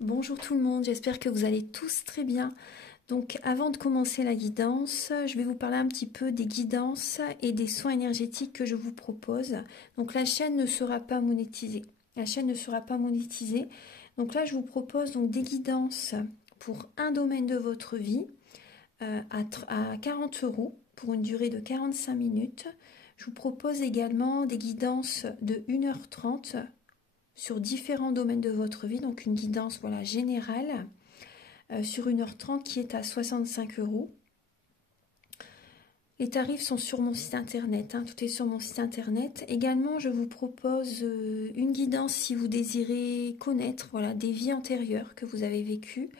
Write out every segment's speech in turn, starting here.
Bonjour tout le monde, j'espère que vous allez tous très bien. Donc avant de commencer la guidance, je vais vous parler un petit peu des guidances et des soins énergétiques que je vous propose. Donc la chaîne ne sera pas monétisée. La chaîne ne sera pas monétisée. Donc là je vous propose donc des guidances pour un domaine de votre vie à 40 € pour une durée de 45 minutes. Je vous propose également des guidances de 1h30 sur différents domaines de votre vie, donc une guidance voilà, générale sur 1h30 qui est à 65 €. Les tarifs sont sur mon site internet, tout est sur mon site internet. Également, je vous propose une guidance si vous désirez connaître voilà, des vies antérieures que vous avez vécues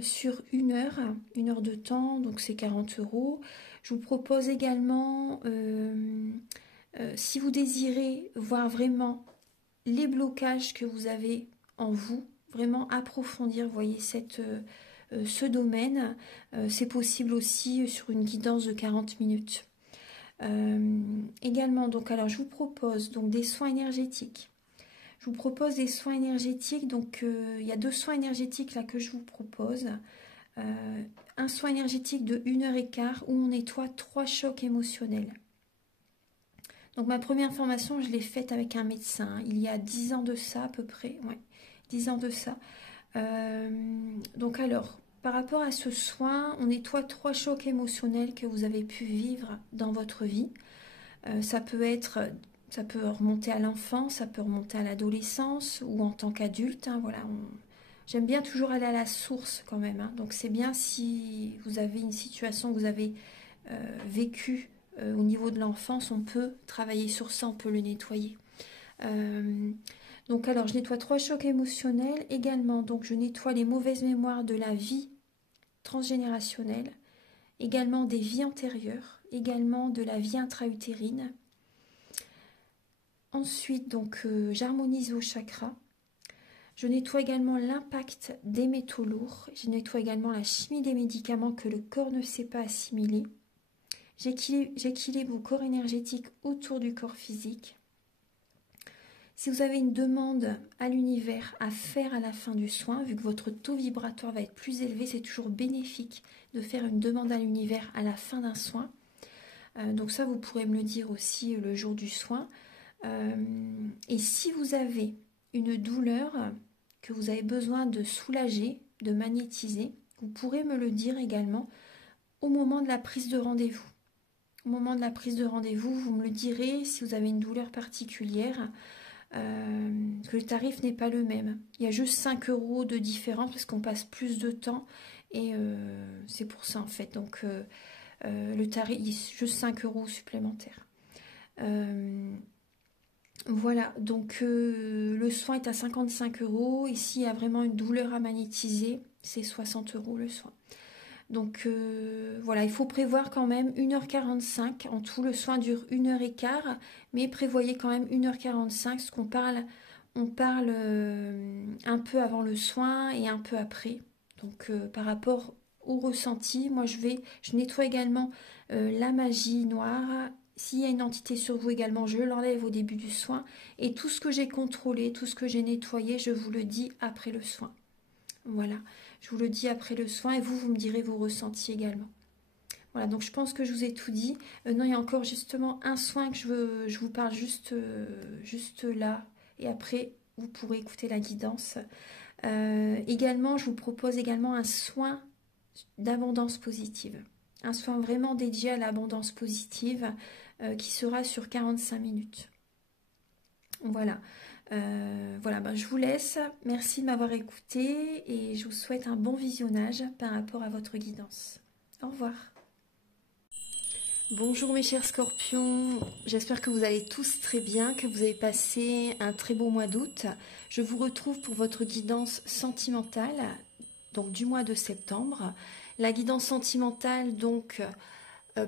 sur une heure de temps, donc c'est 40 €. Je vous propose également, si vous désirez voir vraiment les blocages que vous avez en vous, vraiment approfondir, voyez, ce domaine. C'est possible aussi sur une guidance de 40 minutes. Également, donc, alors je vous propose donc des soins énergétiques. Je vous propose des soins énergétiques, donc il y a 2 soins énergétiques là que je vous propose. Un soin énergétique de 1h15 où on nettoie 3 chocs émotionnels. Donc ma première formation, je l'ai faite avec un médecin, il y a 10 ans de ça à peu près, ouais, 10 ans de ça. Donc alors, par rapport à ce soin, on nettoie 3 chocs émotionnels que vous avez pu vivre dans votre vie. Ça peut remonter à l'enfance, ça peut remonter à l'adolescence ou en tant qu'adulte. Voilà, j'aime bien toujours aller à la source quand même. Donc c'est bien si vous avez une situation que vous avez vécue au niveau de l'enfance, on peut travailler sur ça, on peut le nettoyer. Donc alors je nettoie 3 chocs émotionnels également, donc je nettoie les mauvaises mémoires de la vie transgénérationnelle, également des vies antérieures, également de la vie intra-utérine. Ensuite donc j'harmonise vos chakras. Je nettoie également l'impact des métaux lourds, je nettoie également la chimie des médicaments que le corps ne sait pas assimiler. J'équilibre vos corps énergétiques autour du corps physique. Si vous avez une demande à l'univers à faire à la fin du soin, vu que votre taux vibratoire va être plus élevé, c'est toujours bénéfique de faire une demande à l'univers à la fin d'un soin. Donc ça, vous pourrez me le dire aussi le jour du soin. Et si vous avez une douleur que vous avez besoin de soulager, de magnétiser, vous pourrez me le dire également au moment de la prise de rendez-vous. Au moment de la prise de rendez-vous, vous me le direz si vous avez une douleur particulière. Que le tarif n'est pas le même. Il y a juste 5 € de différence parce qu'on passe plus de temps et c'est pour ça en fait. Donc le tarif, il y a juste 5 € supplémentaires. Voilà, donc le soin est à 55 €. Ici, il y a vraiment une douleur à magnétiser, c'est 60 € le soin. Donc voilà, il faut prévoir quand même 1h45. En tout, le soin dure 1h15, mais prévoyez quand même 1h45, parce qu'on parle, on parle un peu avant le soin et un peu après. Donc par rapport au ressenti, moi je nettoie également la magie noire. S'il y a une entité sur vous également, je l'enlève au début du soin. Et tout ce que j'ai contrôlé, tout ce que j'ai nettoyé, je vous le dis après le soin. Voilà, je vous le dis après le soin et vous me direz vos ressentis également. Voilà, donc je pense que je vous ai tout dit. Non, il y a encore justement un soin que je vous parle juste là. Et après, vous pourrez écouter la guidance. Également, je vous propose également un soin d'abondance positive. Un soin vraiment dédié à l'abondance positive qui sera sur 45 minutes. Voilà. Voilà, je vous laisse. Merci de m'avoir écouté et je vous souhaite un bon visionnage par rapport à votre guidance. Au revoir. Bonjour mes chers scorpions, j'espère que vous allez tous très bien, que vous avez passé un très beau mois d'août. Je vous retrouve pour votre guidance sentimentale, donc du mois de septembre. La guidance sentimentale, donc,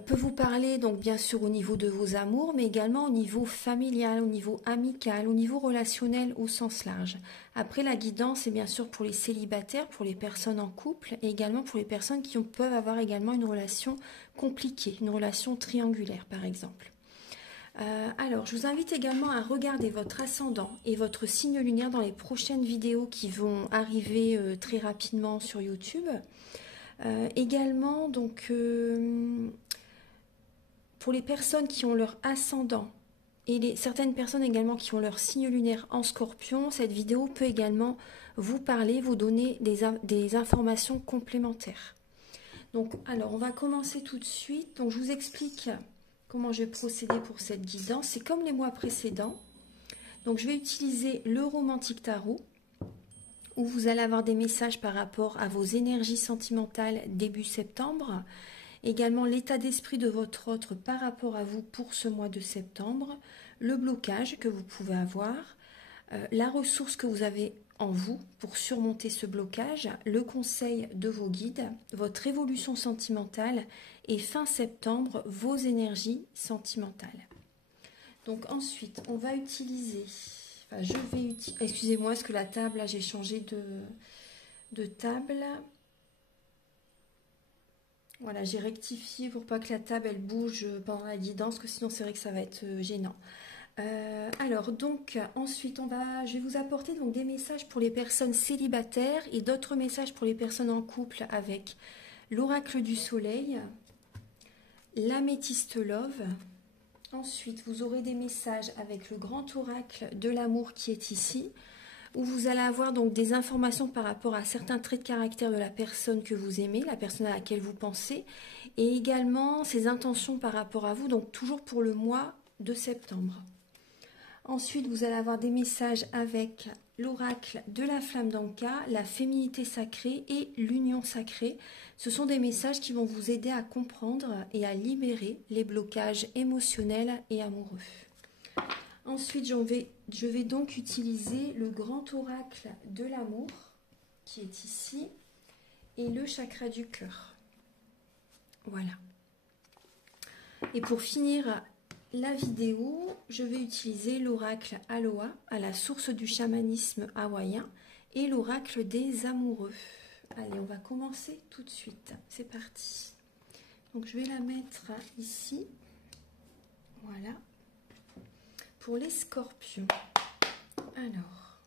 peut vous parler donc bien sûr au niveau de vos amours, mais également au niveau familial, au niveau amical, au niveau relationnel au sens large. Après, la guidance est bien sûr pour les célibataires, pour les personnes en couple, et également pour les personnes qui peuvent avoir également une relation compliquée, une relation triangulaire par exemple. Alors, je vous invite également à regarder votre ascendant et votre signe lunaire dans les prochaines vidéos qui vont arriver très rapidement sur YouTube. Également, donc, pour les personnes qui ont leur ascendant et certaines personnes également qui ont leur signe lunaire en Scorpion, cette vidéo peut également vous parler, vous donner des informations complémentaires. Donc, alors, on va commencer tout de suite. Donc, je vous explique comment je vais procéder pour cette guidance. C'est comme les mois précédents. Donc, je vais utiliser le Romantique Tarot, où vous allez avoir des messages par rapport à vos énergies sentimentales début septembre. Également, l'état d'esprit de votre autre par rapport à vous pour ce mois de septembre. Le blocage que vous pouvez avoir. La ressource que vous avez en vous pour surmonter ce blocage, le conseil de vos guides, votre évolution sentimentale et fin septembre, vos énergies sentimentales. Donc ensuite, on va utiliser, enfin je vais utiliser, excusez-moi, parce que la table, là j'ai changé de table. Voilà, j'ai rectifié pour pas que la table elle bouge pendant la guidance, parce que sinon c'est vrai que ça va être gênant. Alors donc ensuite je vais vous apporter donc des messages pour les personnes célibataires et d'autres messages pour les personnes en couple avec l'oracle du soleil, l'améthyste love. Ensuite vous aurez des messages avec le grand oracle de l'amour qui est ici, où vous allez avoir donc des informations par rapport à certains traits de caractère de la personne que vous aimez, la personne à laquelle vous pensez, et également ses intentions par rapport à vous, donc toujours pour le mois de septembre. Ensuite, vous allez avoir des messages avec l'oracle de la flamme d'Anka, la féminité sacrée et l'union sacrée. Ce sont des messages qui vont vous aider à comprendre et à libérer les blocages émotionnels et amoureux. Ensuite, je vais donc utiliser le grand oracle de l'amour qui est ici et le chakra du cœur. Voilà. Et pour finir la vidéo, je vais utiliser l'oracle Aloha à la source du chamanisme hawaïen et l'oracle des amoureux. Allez, on va commencer tout de suite. C'est parti. Donc, je vais la mettre ici. Voilà. Pour les scorpions. Alors,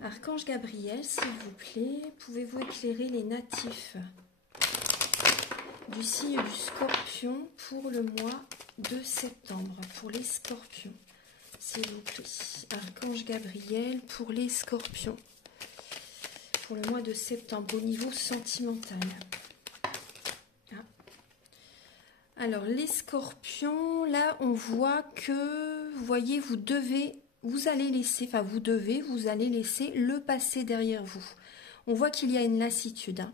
Archange Gabriel, s'il vous plaît, pouvez-vous éclairer les natifs du signe du scorpion pour le mois de septembre, pour les scorpions, s'il vous plaît. Archange Gabriel pour les scorpions, pour le mois de septembre, au niveau sentimental. Ah. Alors, les scorpions, là, on voit que, vous voyez, vous allez laisser le passé derrière vous. On voit qu'il y a une lassitude, hein.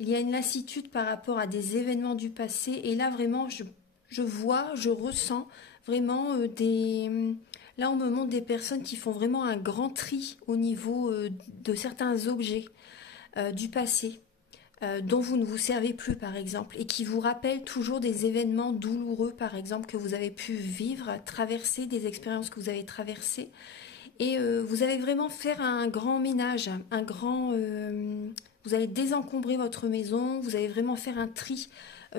Il y a une lassitude par rapport à des événements du passé. Et là, vraiment, je ressens vraiment Là, on me montre des personnes qui font vraiment un grand tri au niveau de certains objets du passé, dont vous ne vous servez plus, par exemple, et qui vous rappellent toujours des événements douloureux, par exemple, que vous avez pu vivre, traverser, des expériences que vous avez traversées. Et vous allez vraiment faire un grand ménage, vous allez désencombrer votre maison, vous allez vraiment faire un tri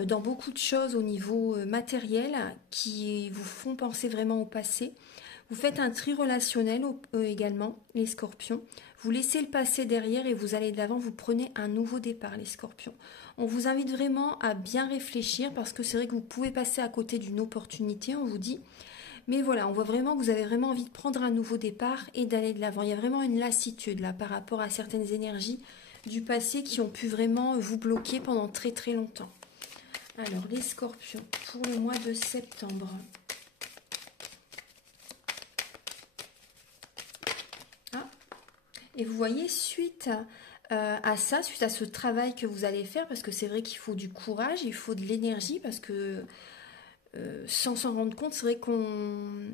dans beaucoup de choses au niveau matériel qui vous font penser vraiment au passé. Vous faites un tri relationnel également, les scorpions. Vous laissez le passé derrière et vous allez de l'avant, vous prenez un nouveau départ, les scorpions. On vous invite vraiment à bien réfléchir parce que c'est vrai que vous pouvez passer à côté d'une opportunité, on vous dit. Mais voilà, on voit vraiment que vous avez vraiment envie de prendre un nouveau départ et d'aller de l'avant. Il y a vraiment une lassitude là par rapport à certaines énergies du passé qui ont pu vraiment vous bloquer pendant très très longtemps. Alors, les scorpions, pour le mois de septembre. Ah, et vous voyez, suite à ça, suite à ce travail que vous allez faire, parce que c'est vrai qu'il faut du courage, il faut de l'énergie, parce que sans s'en rendre compte, c'est vrai qu'on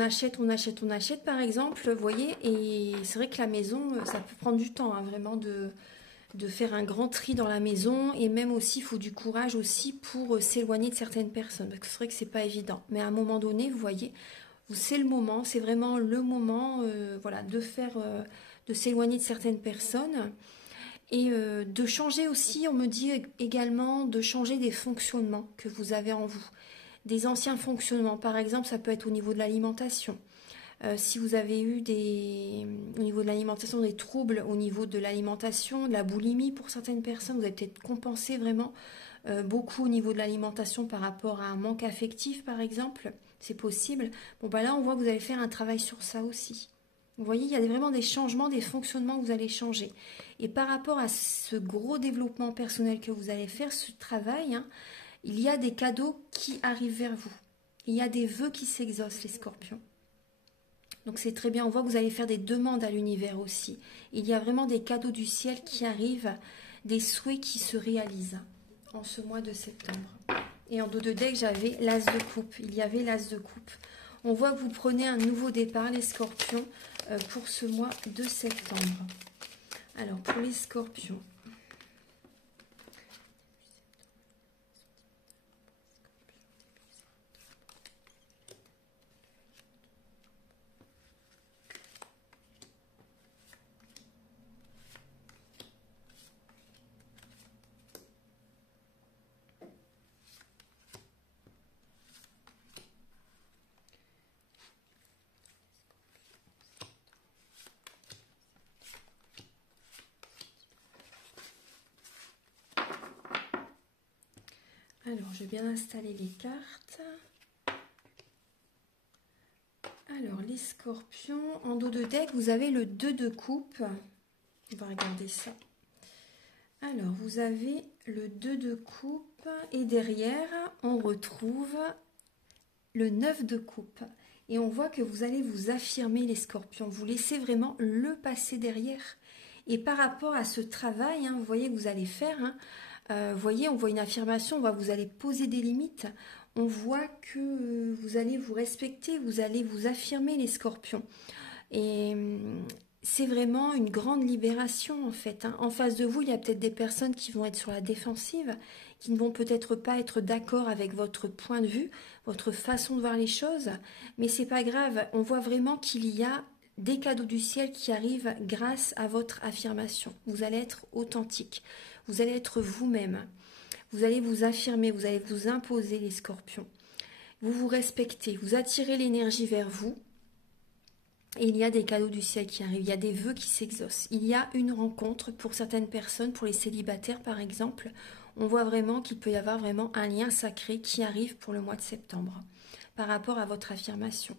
achète, par exemple, vous voyez, et c'est vrai que la maison, ça peut prendre du temps, hein, vraiment, de faire un grand tri dans la maison, et même aussi, il faut du courage aussi pour s'éloigner de certaines personnes, parce que c'est vrai que c'est pas évident. Mais à un moment donné, vous voyez, c'est le moment, c'est vraiment le moment, voilà, de s'éloigner de certaines personnes. Et de changer aussi, on me dit également de changer des fonctionnements que vous avez en vous. des anciens fonctionnements. Par exemple, ça peut être au niveau de l'alimentation. Si vous avez eu au niveau de l'alimentation, des troubles au niveau de l'alimentation, de la boulimie pour certaines personnes, vous avez peut-être compensé vraiment beaucoup au niveau de l'alimentation par rapport à un manque affectif, par exemple. C'est possible. Bon, bah là, on voit que vous allez faire un travail sur ça aussi. Vous voyez, il y a vraiment des changements, des fonctionnements que vous allez changer. Et par rapport à ce gros développement personnel que vous allez faire, ce travail, hein, il y a des cadeaux qui arrivent vers vous. Il y a des vœux qui s'exaucent, les scorpions. Donc c'est très bien, on voit que vous allez faire des demandes à l'univers aussi. Il y a vraiment des cadeaux du ciel qui arrivent, des souhaits qui se réalisent en ce mois de septembre. Et en dos de deck, j'avais l'as de coupe. Il y avait l'as de coupe. On voit que vous prenez un nouveau départ, les scorpions, pour ce mois de septembre. Alors, pour les scorpions, alors, je vais bien installer les cartes. Alors, les scorpions, en dos de deck, vous avez le 2 de coupe. On va regarder ça. Alors, vous avez le 2 de coupe et derrière, on retrouve le 9 de coupe. Et on voit que vous allez vous affirmer, les scorpions. Vous laissez vraiment le passé derrière. Et par rapport à ce travail, hein, vous voyez que vous allez faire, hein, vous voyez, on voit une affirmation, vous allez poser des limites. On voit que vous allez vous respecter, vous allez vous affirmer, les scorpions. Et c'est vraiment une grande libération, en fait, hein. En face de vous, il y a peut-être des personnes qui vont être sur la défensive, qui ne vont peut-être pas être d'accord avec votre point de vue, votre façon de voir les choses, mais c'est pas grave. On voit vraiment qu'il y a des cadeaux du ciel qui arrivent grâce à votre affirmation. Vous allez être authentique, vous allez être vous-même, vous allez vous affirmer, vous allez vous imposer, les scorpions. Vous vous respectez, vous attirez l'énergie vers vous. Et il y a des cadeaux du ciel qui arrivent, il y a des vœux qui s'exaucent. Il y a une rencontre pour certaines personnes, pour les célibataires par exemple. On voit vraiment qu'il peut y avoir vraiment un lien sacré qui arrive pour le mois de septembre par rapport à votre affirmation.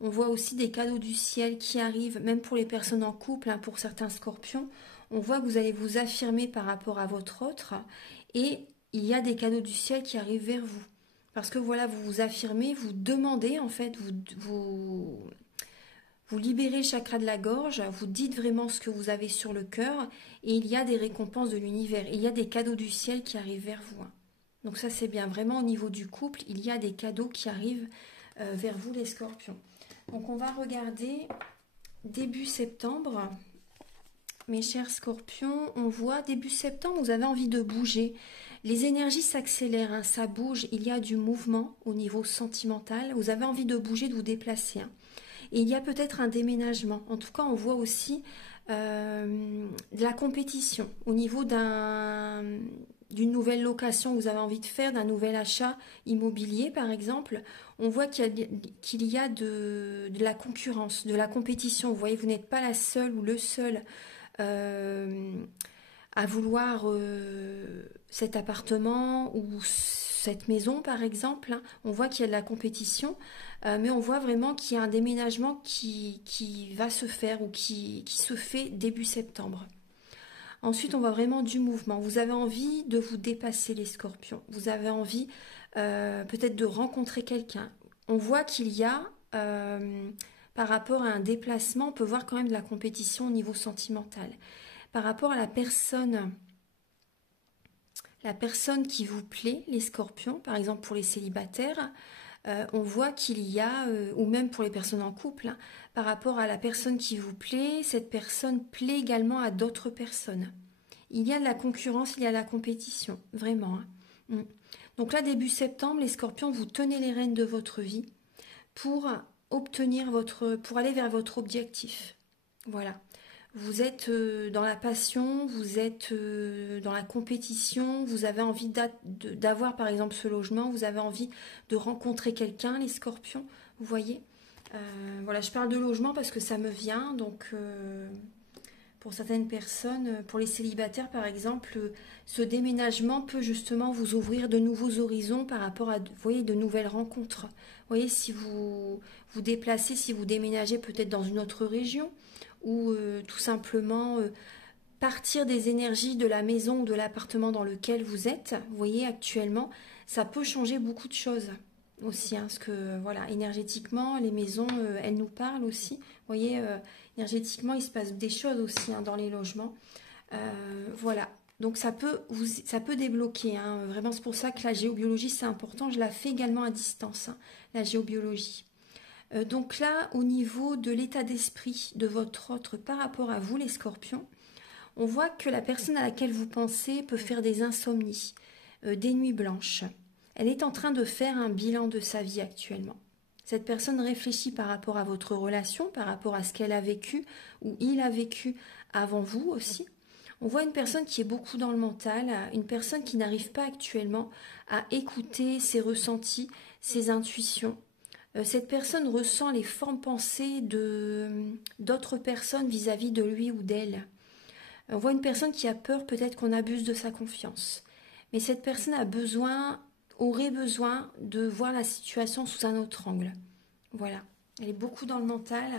On voit aussi des cadeaux du ciel qui arrivent, même pour les personnes en couple, hein, pour certains scorpions. On voit que vous allez vous affirmer par rapport à votre autre et il y a des cadeaux du ciel qui arrivent vers vous. Parce que voilà, vous vous affirmez, vous demandez en fait, vous libérez le chakra de la gorge, vous dites vraiment ce que vous avez sur le cœur et il y a des récompenses de l'univers. Il y a des cadeaux du ciel qui arrivent vers vous. Donc ça c'est bien. Vraiment au niveau du couple, il y a des cadeaux qui arrivent vers vous, les scorpions. Donc on va regarder début septembre. Mes chers scorpions, on voit début septembre, vous avez envie de bouger. Les énergies s'accélèrent, hein, ça bouge, il y a du mouvement au niveau sentimental. Vous avez envie de bouger, de vous déplacer. Hein. Et il y a peut-être un déménagement. En tout cas, on voit aussi de la compétition au niveau d'une nouvelle location que vous avez envie de faire, d'un nouvel achat immobilier par exemple. On voit qu'il y a de la concurrence, de la compétition. Vous voyez, vous n'êtes pas la seule ou le seul à vouloir cet appartement ou cette maison par exemple. Hein. On voit qu'il y a de la compétition. Mais on voit vraiment qu'il y a un déménagement qui va se faire ou qui se fait début septembre. Ensuite, on voit vraiment du mouvement. Vous avez envie de vous dépasser, les scorpions. Vous avez envie peut-être de rencontrer quelqu'un. On voit qu'il y a, par rapport à un déplacement, on peut voir quand même de la compétition au niveau sentimental. Par rapport à la personne qui vous plaît, les scorpions, par exemple pour les célibataires, on voit qu'il y a, ou même pour les personnes en couple, hein, par rapport à la personne qui vous plaît, cette personne plaît également à d'autres personnes. Il y a de la concurrence, il y a de la compétition, vraiment. Hein. Donc là, début septembre, les scorpions, vous tenez les rênes de votre vie pour aller vers votre objectif. Voilà. vous êtes dans la passion, vous êtes dans la compétition, vous avez envie d'avoir par exemple ce logement, vous avez envie de rencontrer quelqu'un, les scorpions, vous voyez. Voilà, je parle de logement parce que ça me vient, donc pour certaines personnes, pour les célibataires par exemple, ce déménagement peut justement vous ouvrir de nouveaux horizons par rapport à, vous voyez, de nouvelles rencontres. Vous voyez, si vous vous déplacez, si vous déménagez peut-être dans une autre région, ou tout simplement partir des énergies de la maison ou de l'appartement dans lequel vous êtes, vous voyez actuellement, ça peut changer beaucoup de choses aussi, hein, parce que voilà, énergétiquement, les maisons, elles nous parlent aussi. Vous voyez, énergétiquement, il se passe des choses aussi hein, dans les logements. Voilà, donc ça peut débloquer, hein. Vraiment, c'est pour ça que la géobiologie, c'est important. Je la fais également à distance, hein, la géobiologie. Donc là, au niveau de l'état d'esprit de votre autre par rapport à vous, les scorpions, on voit que la personne à laquelle vous pensez peut faire des insomnies, des nuits blanches. Elle est en train de faire un bilan de sa vie actuellement. Cette personne réfléchit par rapport à votre relation, par rapport à ce qu'elle a vécu ou il a vécu avant vous aussi. On voit une personne qui est beaucoup dans le mental, une personne qui n'arrive pas actuellement à écouter ses ressentis, ses intuitions. Cette personne ressent les formes pensées d'autres personnes vis-à-vis de lui ou d'elle. On voit une personne qui a peur peut-être qu'on abuse de sa confiance. Mais cette personne aurait besoin de voir la situation sous un autre angle. Voilà. Elle est beaucoup dans le mental,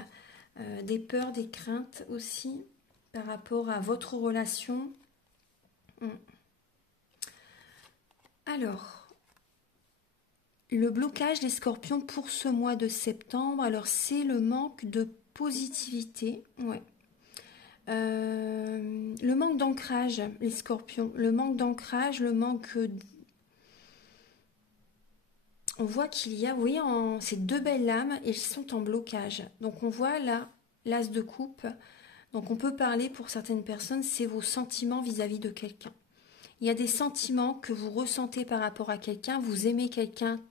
des peurs, des craintes aussi par rapport à votre relation. Alors, le blocage des scorpions pour ce mois de septembre, alors c'est le manque de positivité. Ouais. Le manque d'ancrage, les scorpions. Le manque d'ancrage, le manque... On voit qu'il y a, vous voyez, ces deux belles lames, elles sont en blocage. Donc on voit là, l'as de coupe. Donc on peut parler pour certaines personnes, c'est vos sentiments vis-à-vis de quelqu'un. Il y a des sentiments que vous ressentez par rapport à quelqu'un, vous aimez quelqu'un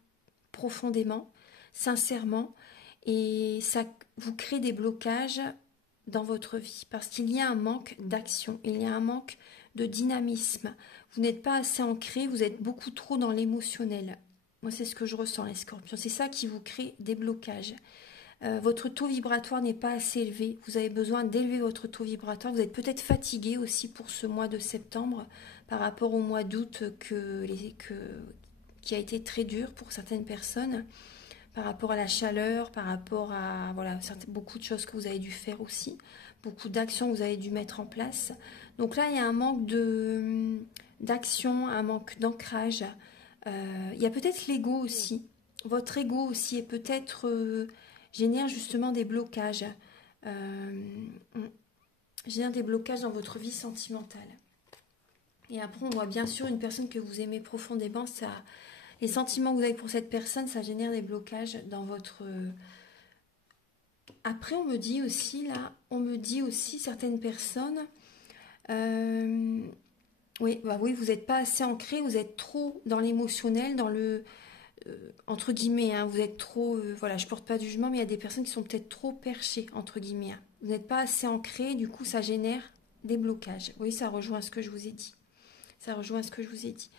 profondément, sincèrement, et ça vous crée des blocages dans votre vie parce qu'il y a un manque d'action, il y a un manque de dynamisme. Vous n'êtes pas assez ancré, vous êtes beaucoup trop dans l'émotionnel. Moi, c'est ce que je ressens, les scorpions. C'est ça qui vous crée des blocages. Votre taux vibratoire n'est pas assez élevé. Vous avez besoin d'élever votre taux vibratoire. Vous êtes peut-être fatigué aussi pour ce mois de septembre par rapport au mois d'août qui a été très dur pour certaines personnes, par rapport à la chaleur, par rapport à voilà, beaucoup de choses que vous avez dû faire aussi, beaucoup d'actions que vous avez dû mettre en place. Donc là, il y a un manque d'action, un manque d'ancrage. Il y a peut-être l'ego aussi. Votre ego aussi est peut-être génère justement des blocages. Génère des blocages dans votre vie sentimentale. Et après, on voit bien sûr une personne que vous aimez profondément, les sentiments que vous avez pour cette personne, ça génère des blocages dans votre... Après, on me dit aussi certaines personnes, oui, vous n'êtes pas assez ancré, vous êtes trop dans l'émotionnel, dans le... entre guillemets, hein, vous êtes trop... voilà, je porte pas de jugement, mais il y a des personnes qui sont peut-être trop perchées, entre guillemets. Hein. Vous n'êtes pas assez ancré, du coup, ça génère des blocages. Oui, ça rejoint ce que je vous ai dit. Ça rejoint ce que je vous ai dit.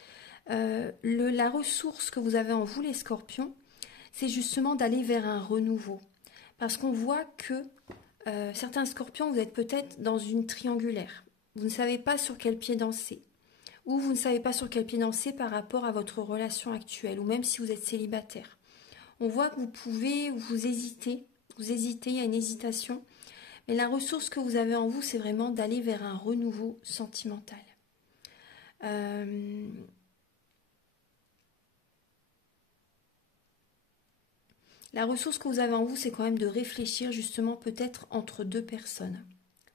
La ressource que vous avez en vous, les scorpions, c'est justement d'aller vers un renouveau. Parce qu'on voit que certains scorpions, vous êtes peut-être dans une triangulaire. Vous ne savez pas sur quel pied danser. Ou vous ne savez pas sur quel pied danser par rapport à votre relation actuelle, ou même si vous êtes célibataire. On voit que vous hésitez, il y a une hésitation. Mais la ressource que vous avez en vous, c'est vraiment d'aller vers un renouveau sentimental. La ressource que vous avez en vous, c'est quand même de réfléchir justement peut-être entre deux personnes.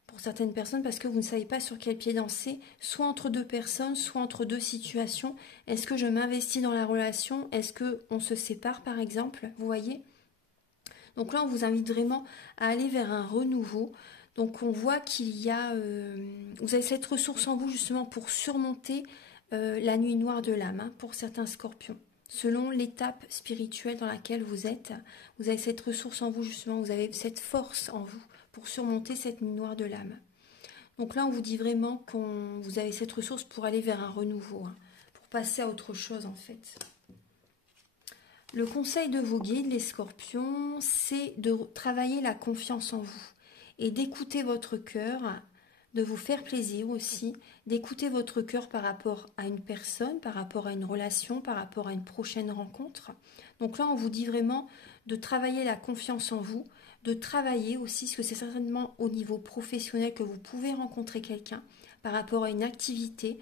Pour certaines personnes, parce que vous ne savez pas sur quel pied danser, soit entre deux personnes, soit entre deux situations. Est-ce que je m'investis dans la relation? Est-ce qu'on se sépare par exemple? Vous voyez? Donc là, on vous invite vraiment à aller vers un renouveau. Donc on voit qu'il y a... vous avez cette ressource en vous justement pour surmonter la nuit noire de l'âme, hein, pour certains scorpions. Selon l'étape spirituelle dans laquelle vous êtes, vous avez cette ressource en vous justement, vous avez cette force en vous pour surmonter cette nuit noire de l'âme. Donc là, on vous dit vraiment que vous avez cette ressource pour aller vers un renouveau, hein, pour passer à autre chose en fait. Le conseil de vos guides, les scorpions, c'est de travailler la confiance en vous et d'écouter votre cœur, de vous faire plaisir aussi, d'écouter votre cœur par rapport à une personne, par rapport à une relation, par rapport à une prochaine rencontre. Donc là, on vous dit vraiment de travailler la confiance en vous, de travailler aussi, parce que c'est certainement au niveau professionnel que vous pouvez rencontrer quelqu'un par rapport à une activité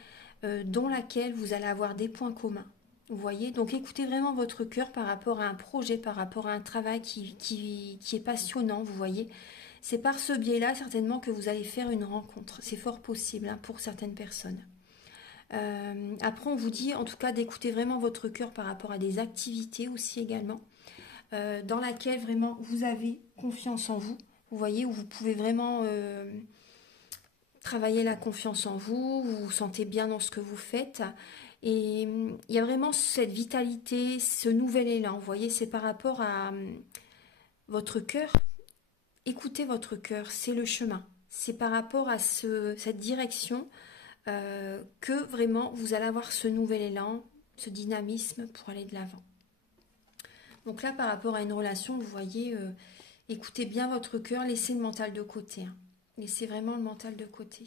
dont laquelle vous allez avoir des points communs. Vous voyez, donc écoutez vraiment votre cœur par rapport à un projet, par rapport à un travail qui est passionnant, vous voyez. C'est par ce biais-là certainement que vous allez faire une rencontre. C'est fort possible hein, pour certaines personnes. Après, on vous dit en tout cas d'écouter vraiment votre cœur par rapport à des activités aussi également, dans laquelle vraiment vous avez confiance en vous. Vous voyez, où vous pouvez vraiment travailler la confiance en vous, vous vous sentez bien dans ce que vous faites. Et il y a vraiment cette vitalité, ce nouvel élan. Vous voyez, c'est par rapport à votre cœur. Écoutez votre cœur, c'est le chemin. C'est par rapport à cette direction que vraiment vous allez avoir ce nouvel élan, ce dynamisme pour aller de l'avant. Donc là, par rapport à une relation, vous voyez, écoutez bien votre cœur, laissez le mental de côté. Hein. Laissez vraiment le mental de côté.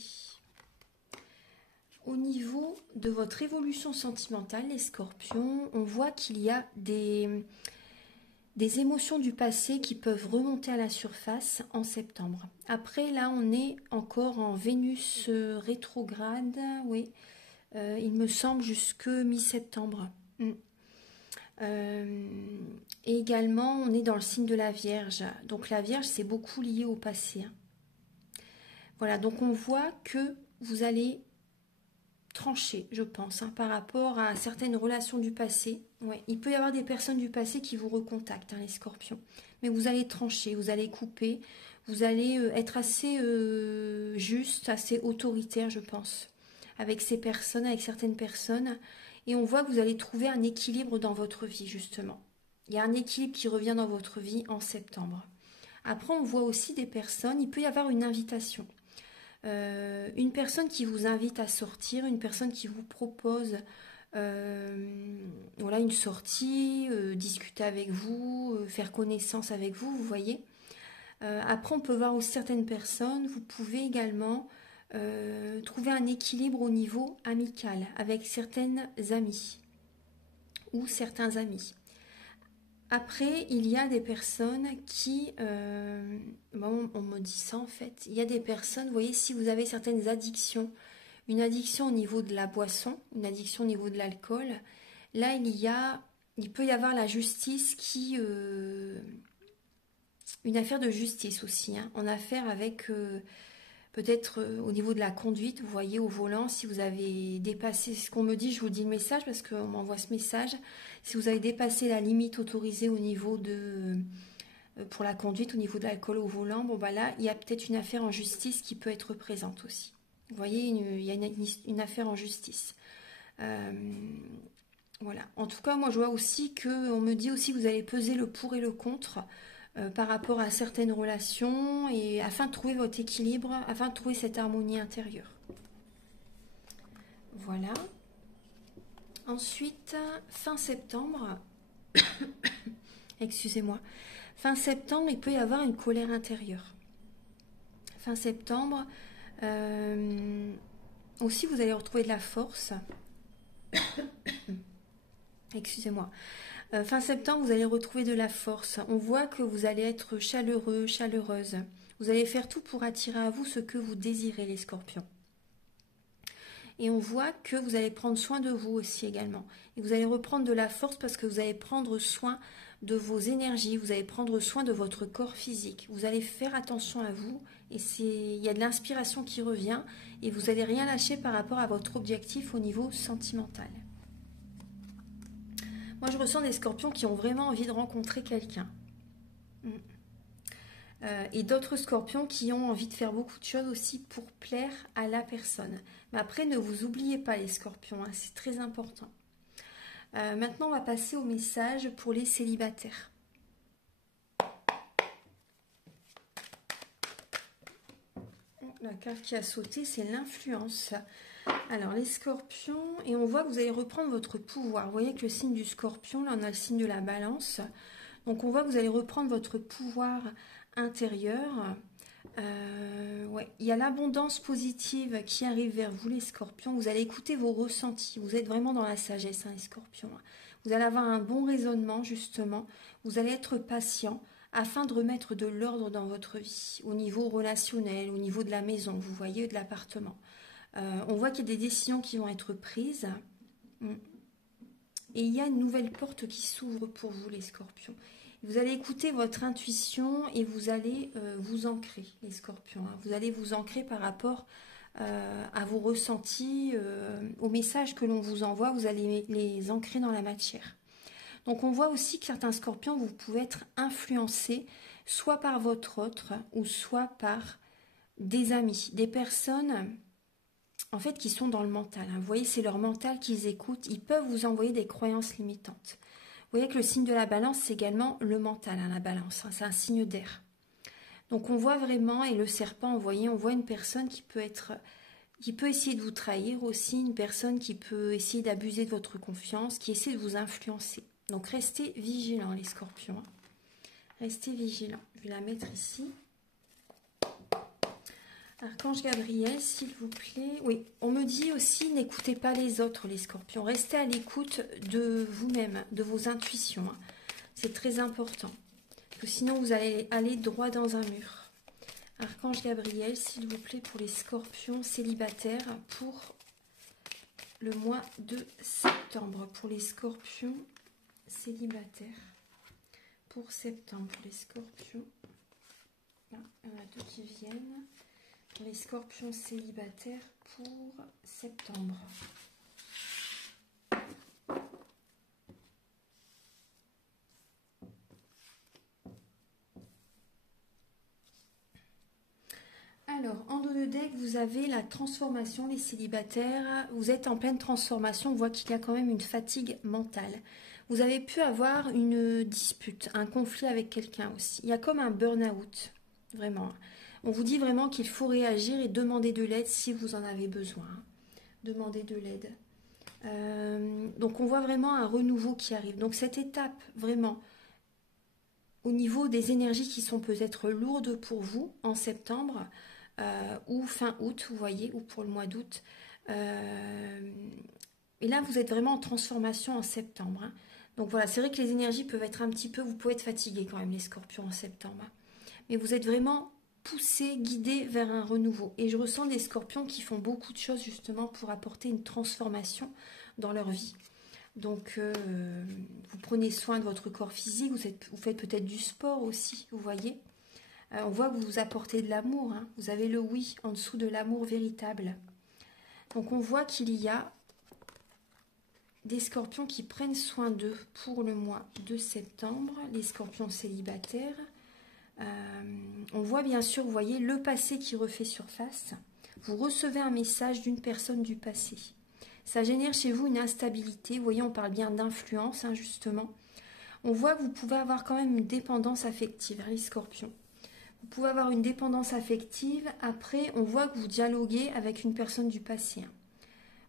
Au niveau de votre évolution sentimentale, les scorpions, on voit qu'il y a des émotions du passé qui peuvent remonter à la surface en septembre. Après, là, on est encore en Vénus rétrograde, oui, il me semble jusque mi-septembre. Et également, on est dans le signe de la Vierge. Donc la Vierge, c'est beaucoup lié au passé. Hein. Voilà, donc on voit que vous allez trancher, je pense, hein, par rapport à certaines relations du passé. Ouais, il peut y avoir des personnes du passé qui vous recontactent, hein, les scorpions. Mais vous allez trancher, vous allez couper, vous allez être assez juste, assez autoritaire, je pense, avec ces personnes, avec certaines personnes. Et on voit que vous allez trouver un équilibre dans votre vie, justement. Il y a un équilibre qui revient dans votre vie en septembre. Après, on voit aussi des personnes, il peut y avoir une invitation. Une personne qui vous invite à sortir, une personne qui vous propose voilà, une sortie, discuter avec vous, faire connaissance avec vous, vous voyez. Après, on peut voir aussi certaines personnes, vous pouvez également trouver un équilibre au niveau amical avec certaines amies ou certains amis. Après, il y a des personnes qui, bon, on me dit ça en fait, il y a des personnes, vous voyez, si vous avez certaines addictions, une addiction au niveau de la boisson, une addiction au niveau de l'alcool, là il peut y avoir la justice qui, une affaire de justice aussi, hein, en affaire avec peut-être au niveau de la conduite, vous voyez, au volant, si vous avez dépassé ce qu'on me dit, je vous dis le message parce qu'on m'envoie ce message, si vous avez dépassé la limite autorisée au niveau de, pour la conduite, au niveau de l'alcool au volant, bon bah là, il y a peut-être une affaire en justice qui peut être présente aussi. Vous voyez, il y a une affaire en justice. Voilà. En tout cas, moi je vois aussi qu'on me dit aussi que vous allez peser le pour et le contre par rapport à certaines relations et afin de trouver votre équilibre, afin de trouver cette harmonie intérieure. Voilà. Ensuite, fin septembre, excusez-moi, fin septembre, il peut y avoir une colère intérieure. Fin septembre, aussi vous allez retrouver de la force. Excusez-moi. Fin septembre, vous allez retrouver de la force. On voit que vous allez être chaleureux, chaleureuse. Vous allez faire tout pour attirer à vous ce que vous désirez, les scorpions. Et on voit que vous allez prendre soin de vous aussi également. Et vous allez reprendre de la force parce que vous allez prendre soin de vos énergies, vous allez prendre soin de votre corps physique. Vous allez faire attention à vous et il y a de l'inspiration qui revient et vous n'allez rien lâcher par rapport à votre objectif au niveau sentimental. Moi, je ressens des scorpions qui ont vraiment envie de rencontrer quelqu'un. Et d'autres scorpions qui ont envie de faire beaucoup de choses aussi pour plaire à la personne. Mais après, ne vous oubliez pas les scorpions, hein, c'est très important. Maintenant, on va passer au message pour les célibataires. La carte qui a sauté, c'est l'influence. Alors, les scorpions, et on voit que vous allez reprendre votre pouvoir. Vous voyez que le signe du scorpion, là, on a le signe de la balance. Donc, on voit que vous allez reprendre votre pouvoir intérieur. Ouais. Il y a l'abondance positive qui arrive vers vous, les scorpions. Vous allez écouter vos ressentis. Vous êtes vraiment dans la sagesse, hein, les scorpions. Vous allez avoir un bon raisonnement, justement. Vous allez être patient afin de remettre de l'ordre dans votre vie, au niveau relationnel, au niveau de la maison, vous voyez, de l'appartement. On voit qu'il y a des décisions qui vont être prises. Et il y a une nouvelle porte qui s'ouvre pour vous, les scorpions. Vous allez écouter votre intuition et vous allez vous ancrer, les scorpions. Hein. Vous allez vous ancrer par rapport à vos ressentis, aux messages que l'on vous envoie. Vous allez les ancrer dans la matière. Donc on voit aussi que certains scorpions, vous pouvez être influencés soit par votre autre ou soit par des amis, des personnes en fait qui sont dans le mental. Hein. Vous voyez, c'est leur mental qu'ils écoutent. Ils peuvent vous envoyer des croyances limitantes. Vous voyez que le signe de la balance, c'est également le mental, hein, la balance. Hein, c'est un signe d'air. Donc on voit vraiment, et le serpent, vous voyez, on voit une personne qui peut essayer de vous trahir aussi, une personne qui peut essayer d'abuser de votre confiance, qui essaie de vous influencer. Donc restez vigilants, les scorpions. Restez vigilants. Je vais la mettre ici. Archange Gabriel, s'il vous plaît. Oui, on me dit aussi, n'écoutez pas les autres, les scorpions. Restez à l'écoute de vous-même, de vos intuitions. C'est très important. Parce que sinon, vous allez aller droit dans un mur. Archange Gabriel, s'il vous plaît, pour les scorpions célibataires, pour le mois de septembre. Pour les scorpions célibataires pour septembre, les scorpions. Là, il y en a deux qui viennent. Pour les scorpions célibataires pour septembre. Alors, en dos de deck, vous avez la transformation, les célibataires. Vous êtes en pleine transformation. On voit qu'il y a quand même une fatigue mentale. Vous avez pu avoir une dispute, un conflit avec quelqu'un aussi. Il y a comme un burn-out, vraiment. On vous dit vraiment qu'il faut réagir et demander de l'aide si vous en avez besoin. Demandez de l'aide. Donc on voit vraiment un renouveau qui arrive. Donc cette étape, vraiment, au niveau des énergies qui sont peut-être lourdes pour vous en septembre ou fin août, vous voyez, ou pour le mois d'août. Et là, vous êtes vraiment en transformation en septembre. Hein. Donc voilà, c'est vrai que les énergies peuvent être un petit peu, vous pouvez être fatigué quand même, les scorpions en septembre. Hein. Mais vous êtes vraiment poussé, guidé vers un renouveau. Et je ressens des scorpions qui font beaucoup de choses justement pour apporter une transformation dans leur vie. Donc, vous prenez soin de votre corps physique, vous faites peut-être du sport aussi, vous voyez. On voit que vous vous apportez de l'amour, hein. Vous avez le oui en dessous de l'amour véritable. Donc, on voit qu'il y a des scorpions qui prennent soin d'eux pour le mois de septembre, les scorpions célibataires. On voit bien sûr, vous voyez, le passé qui refait surface. Vous recevez un message d'une personne du passé. Ça génère chez vous une instabilité. Vous voyez, on parle bien d'influence, hein, justement. On voit que vous pouvez avoir quand même une dépendance affective, hein, les scorpions. Vous pouvez avoir une dépendance affective. Après, on voit que vous dialoguez avec une personne du passé. Hein.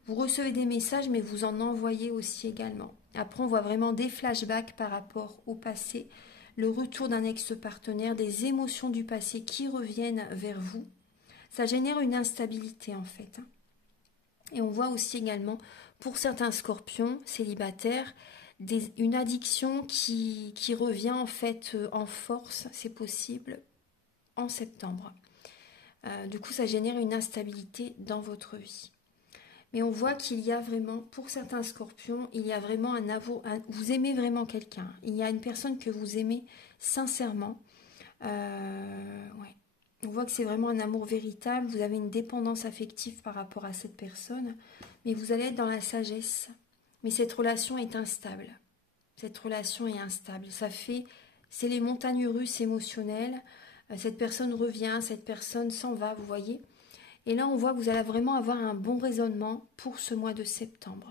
Vous recevez des messages, mais vous en envoyez aussi également. Après, on voit vraiment des flashbacks par rapport au passé. Le retour d'un ex-partenaire, des émotions du passé qui reviennent vers vous. Ça génère une instabilité, en fait. Hein. Et on voit aussi également, pour certains scorpions célibataires, une addiction qui revient en fait en force, c'est possible, en septembre. Du coup, ça génère une instabilité dans votre vie. Mais on voit qu'il y a vraiment, pour certains scorpions, il y a vraiment un amour, vous aimez vraiment quelqu'un. Il y a une personne que vous aimez sincèrement. Ouais. On voit que c'est vraiment un amour véritable, vous avez une dépendance affective par rapport à cette personne, mais vous allez être dans la sagesse. Mais cette relation est instable. Cette relation est instable. C'est les montagnes russes émotionnelles. Cette personne revient, cette personne s'en va, vous voyez. Et là, on voit que vous allez vraiment avoir un bon raisonnement pour ce mois de septembre.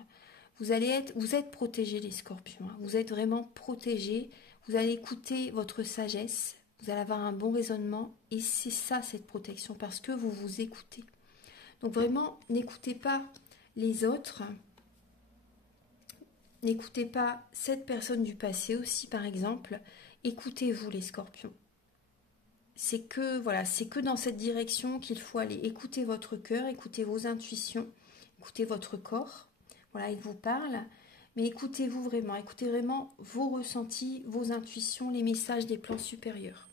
Vous êtes protégés, les scorpions. Hein. Vous êtes vraiment protégés. Vous allez écouter votre sagesse. Vous allez avoir un bon raisonnement et c'est ça cette protection parce que vous vous écoutez. Donc vraiment, n'écoutez pas les autres. N'écoutez pas cette personne du passé aussi par exemple. Écoutez-vous les scorpions. C'est que voilà, c'est que dans cette direction qu'il faut aller. Écoutez votre cœur, écoutez vos intuitions, écoutez votre corps. Voilà, il vous parle. Mais écoutez-vous vraiment, écoutez vraiment vos ressentis, vos intuitions, les messages des plans supérieurs.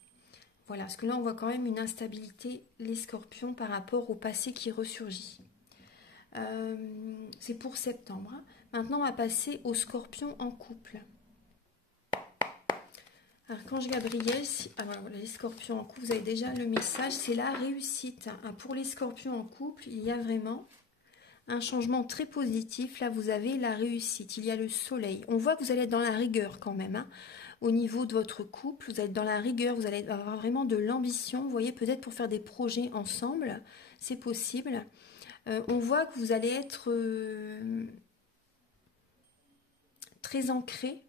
Voilà, parce que là on voit quand même une instabilité, les scorpions, par rapport au passé qui ressurgit. C'est pour septembre. Maintenant on va passer aux scorpions en couple. Archange Gabriel, alors les scorpions en couple, vous avez déjà le message, c'est la réussite. Pour les scorpions en couple, il y a vraiment un changement très positif. Là, vous avez la réussite, il y a le soleil. On voit que vous allez être dans la rigueur quand même. Au niveau de votre couple, vous allez être dans la rigueur, vous allez avoir vraiment de l'ambition. Vous voyez, peut-être pour faire des projets ensemble, c'est possible. On voit que vous allez être très ancré.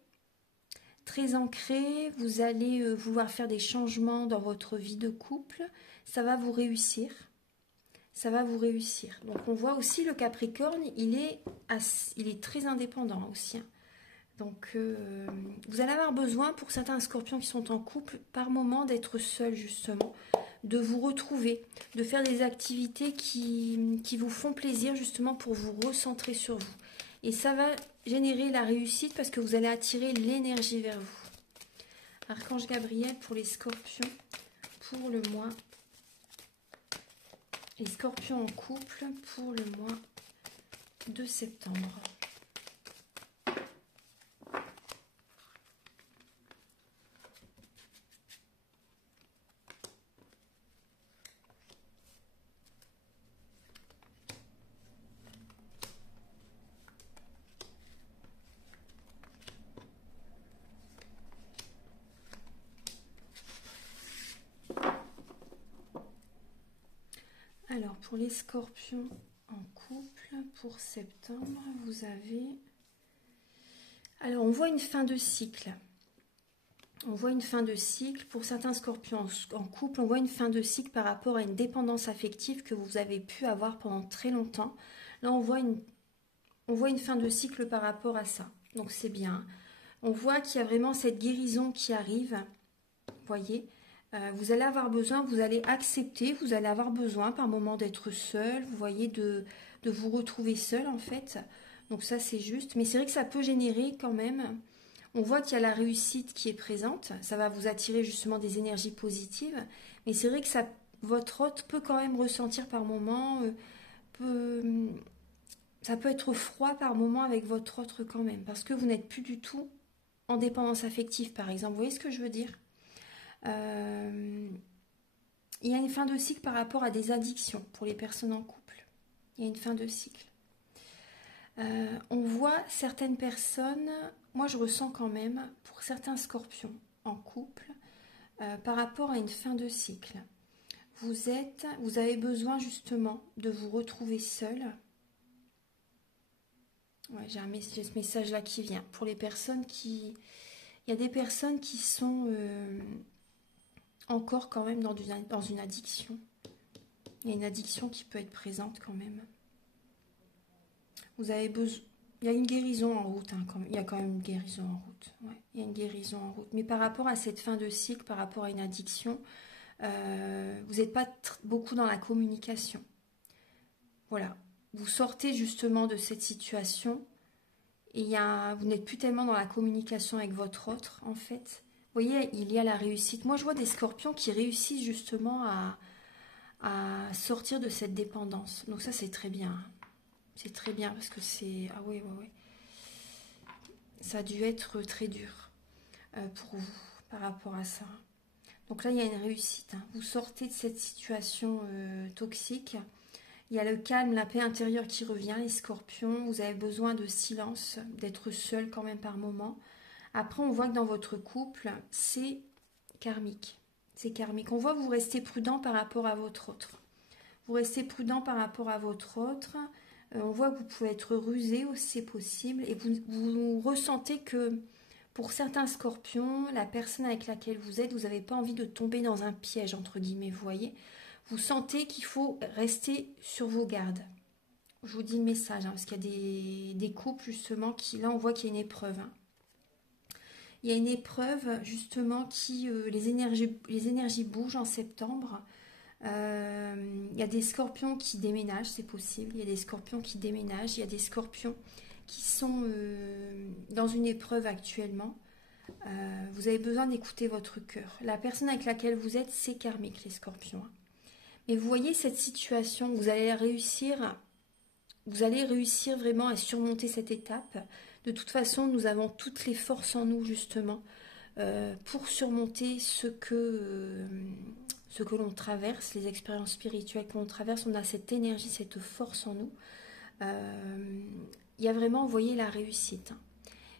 Très ancré, vous allez vouloir faire des changements dans votre vie de couple. Ça va vous réussir. Ça va vous réussir. Donc on voit aussi le Capricorne, il est très indépendant aussi. Donc vous allez avoir besoin, pour certains scorpions qui sont en couple, par moment d'être seul justement, de vous retrouver, de faire des activités qui vous font plaisir justement pour vous recentrer sur vous. Et ça va générer la réussite parce que vous allez attirer l'énergie vers vous. Archange Gabriel pour les scorpions, pour le mois. Les scorpions en couple pour le mois de septembre. Alors, pour les scorpions en couple, pour septembre, vous avez... Alors, on voit une fin de cycle. On voit une fin de cycle. Pour certains scorpions en couple, on voit une fin de cycle par rapport à une dépendance affective que vous avez pu avoir pendant très longtemps. Là, on voit une fin de cycle par rapport à ça. Donc, c'est bien. On voit qu'il y a vraiment cette guérison qui arrive. Vous voyez ? Vous allez avoir besoin, vous allez accepter, vous allez avoir besoin par moment d'être seul, vous voyez, de vous retrouver seul en fait. Donc ça c'est juste, mais c'est vrai que ça peut générer quand même, on voit qu'il y a la réussite qui est présente, ça va vous attirer justement des énergies positives, mais c'est vrai que votre hôte peut quand même ressentir par moment, ça peut être froid par moment avec votre autre quand même, parce que vous n'êtes plus du tout en dépendance affective par exemple, vous voyez ce que je veux dire ? Il y a une fin de cycle par rapport à des addictions pour les personnes en couple. Il y a une fin de cycle. On voit certaines personnes, moi je ressens quand même, pour certains scorpions en couple, par rapport à une fin de cycle. Vous avez besoin justement de vous retrouver seul. Ouais, j'ai ce message là qui vient. Pour les personnes qui... Il y a des personnes qui sont... encore quand même dans une addiction. Il y a une addiction qui peut être présente quand même. Vous avez besoin... Il y a une guérison en route. Il y a quand même une guérison en route. Ouais, il y a une guérison en route. Mais par rapport à cette fin de cycle, par rapport à une addiction, vous n'êtes pas beaucoup dans la communication. Voilà. Vous sortez justement de cette situation et vous n'êtes plus tellement dans la communication avec votre autre, en fait. Vous voyez, il y a la réussite. Moi, je vois des scorpions qui réussissent justement à sortir de cette dépendance. Donc ça, c'est très bien. C'est très bien parce que c'est... Ah oui, oui, oui. Ça a dû être très dur pour vous par rapport à ça. Donc là, il y a une réussite. Vous sortez de cette situation toxique. Il y a le calme, la paix intérieure qui revient, les scorpions. Vous avez besoin de silence, d'être seul quand même par moment. Après, on voit que dans votre couple, c'est karmique. C'est karmique. On voit que vous restez prudent par rapport à votre autre. Vous restez prudent par rapport à votre autre. On voit que vous pouvez être rusé aussi, c'est possible. Et vous ressentez que Pour certains scorpions, la personne avec laquelle vous êtes, vous n'avez pas envie de tomber dans un piège, entre guillemets, vous voyez. Vous sentez qu'il faut rester sur vos gardes. Je vous dis le message, hein, parce qu'il y a des couples, justement, qui, là, on voit qu'il y a une épreuve. Hein. Il y a une épreuve, justement, qui, les énergies bougent en septembre. Il y a des scorpions qui déménagent, c'est possible. Il y a des scorpions qui déménagent. Il y a des scorpions qui sont dans une épreuve actuellement. Vous avez besoin d'écouter votre cœur. La personne avec laquelle vous êtes, c'est karmique, les scorpions. Mais vous voyez cette situation, vous allez réussir vraiment à surmonter cette étape. De toute façon, nous avons toutes les forces en nous, justement, pour surmonter ce que l'on traverse, les expériences spirituelles que l'on traverse. On a cette énergie, cette force en nous. Il y a vraiment, vous voyez, la réussite. Hein.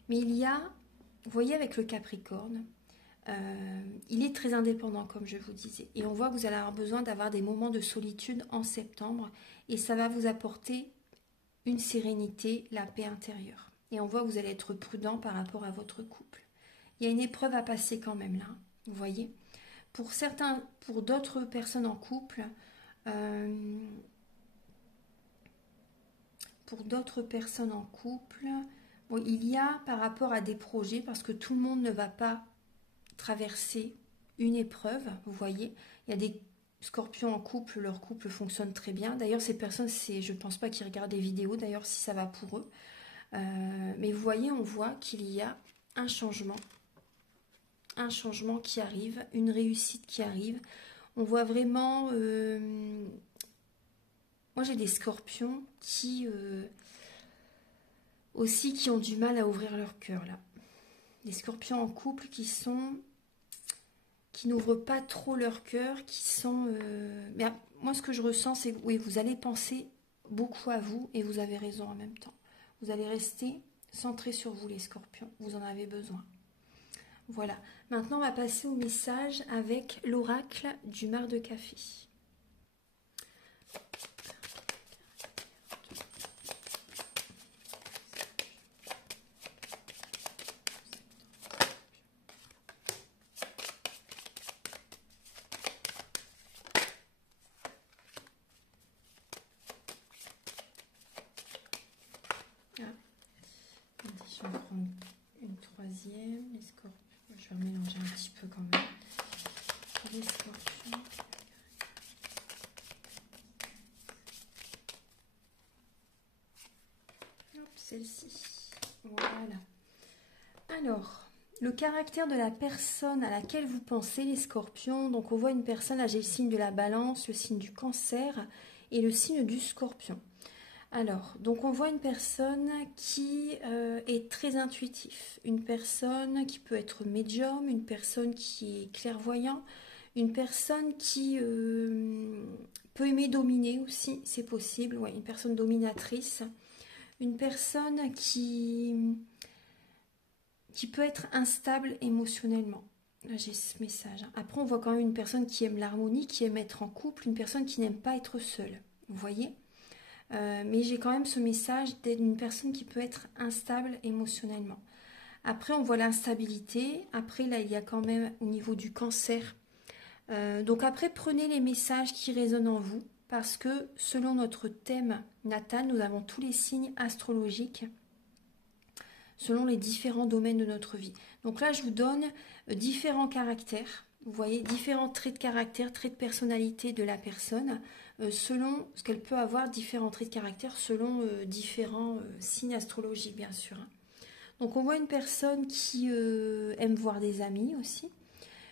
Mais il y a, vous voyez, avec le Capricorne, il est très indépendant, comme je vous disais. Et on voit que vous allez avoir besoin d'avoir des moments de solitude en septembre. Et ça va vous apporter une sérénité, la paix intérieure. Et on voit que vous allez être prudent par rapport à votre couple. Il y a une épreuve à passer quand même là, vous voyez. Pour d'autres personnes en couple, bon, il y a par rapport à des projets, parce que tout le monde ne va pas traverser une épreuve, vous voyez. Il y a des scorpions en couple, leur couple fonctionne très bien. D'ailleurs, ces personnes, je ne pense pas qu'ils regardent des vidéos, d'ailleurs, si ça va pour eux. Mais vous voyez, on voit qu'il y a un changement qui arrive, une réussite qui arrive. On voit vraiment... moi, j'ai des scorpions qui ont du mal à ouvrir leur cœur, là. Des scorpions en couple qui n'ouvrent pas trop leur cœur, mais moi, ce que je ressens, c'est que oui, vous allez penser beaucoup à vous, et vous avez raison en même temps. Vous allez rester centré sur vous, les scorpions. Vous en avez besoin. Voilà. Maintenant, on va passer au message avec l'oracle du mar de café. Je vais prendre une troisième, les scorpions. Je vais mélanger un petit peu quand même. Les scorpions. Hop, celle-ci. Voilà. Alors, le caractère de la personne à laquelle vous pensez, les scorpions. Donc, on voit une personne, là j'ai le signe de la balance, le signe du cancer et le signe du scorpion. Alors, donc on voit une personne qui est très intuitif, une personne qui peut être médium, une personne qui est clairvoyant, une personne qui peut aimer dominer aussi, c'est possible, ouais, une personne dominatrice, une personne qui peut être instable émotionnellement. Là, j'ai ce message. Après, on voit quand même une personne qui aime l'harmonie, qui aime être en couple, une personne qui n'aime pas être seule, vous voyez ? Mais j'ai quand même ce message d'une personne qui peut être instable émotionnellement. Après, on voit l'instabilité. Après, là, il y a quand même au niveau du cancer. Donc après, prenez les messages qui résonnent en vous, parce que selon notre thème natal, nous avons tous les signes astrologiques selon les différents domaines de notre vie. Donc là, je vous donne différents caractères. Vous voyez, différents traits de caractère, traits de personnalité de la personne, selon ce qu'elle peut avoir, différents traits de caractère, selon différents signes astrologiques, bien sûr. Donc on voit une personne qui aime voir des amis aussi,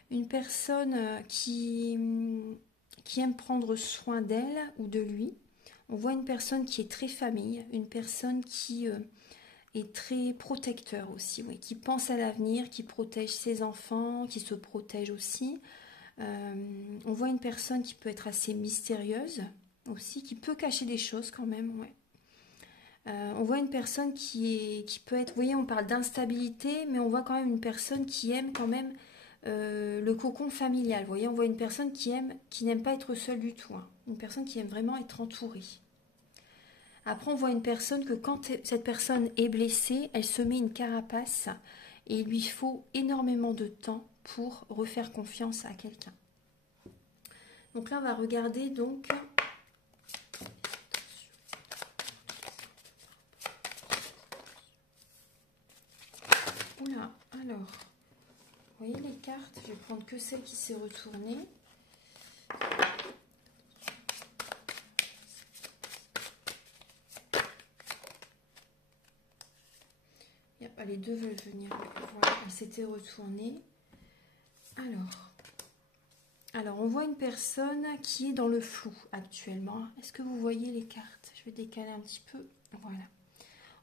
une personne qui aime prendre soin d'elle ou de lui. On voit une personne qui est très famille, une personne qui est très protecteur aussi, oui, qui pense à l'avenir, qui protège ses enfants, qui se protège aussi. On voit une personne qui peut être assez mystérieuse aussi, qui peut cacher des choses quand même, ouais. On voit une personne qui peut être, vous voyez, on parle d'instabilité, mais on voit quand même une personne qui aime quand même le cocon familial. Vous voyez, on voit une personne qui n'aime pas être seule du tout, hein. Une personne qui aime vraiment être entourée. Après, on voit une personne que quand cette personne est blessée, elle se met une carapace et il lui faut énormément de temps pour refaire confiance à quelqu'un. Donc là, on va regarder donc... Oula, alors, vous voyez les cartes, je vais prendre que celle qui s'est retournée. Les deux veulent venir. Voilà, elle s'était retournée. Alors, on voit une personne qui est dans le flou actuellement. Est-ce que vous voyez les cartes? Je vais décaler un petit peu. Voilà.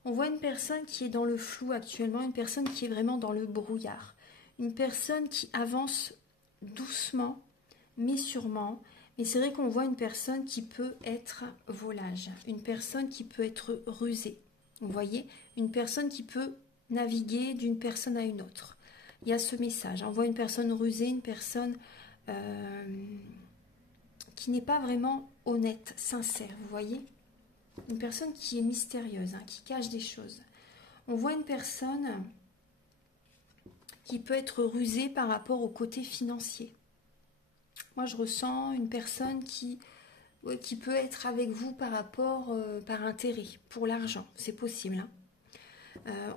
On voit une personne qui est dans le flou actuellement, une personne qui est vraiment dans le brouillard. Une personne qui avance doucement, mais sûrement. Mais c'est vrai qu'on voit une personne qui peut être volage, une personne qui peut être rusée. Vous voyez? Une personne qui peut naviguer d'une personne à une autre. Il y a ce message. On voit une personne rusée, une personne qui n'est pas vraiment honnête, sincère, vous voyez? Une personne qui est mystérieuse, hein, qui cache des choses. On voit une personne qui peut être rusée par rapport au côté financier. Moi, je ressens une personne qui peut être avec vous par rapport, par intérêt, pour l'argent. C'est possible, hein.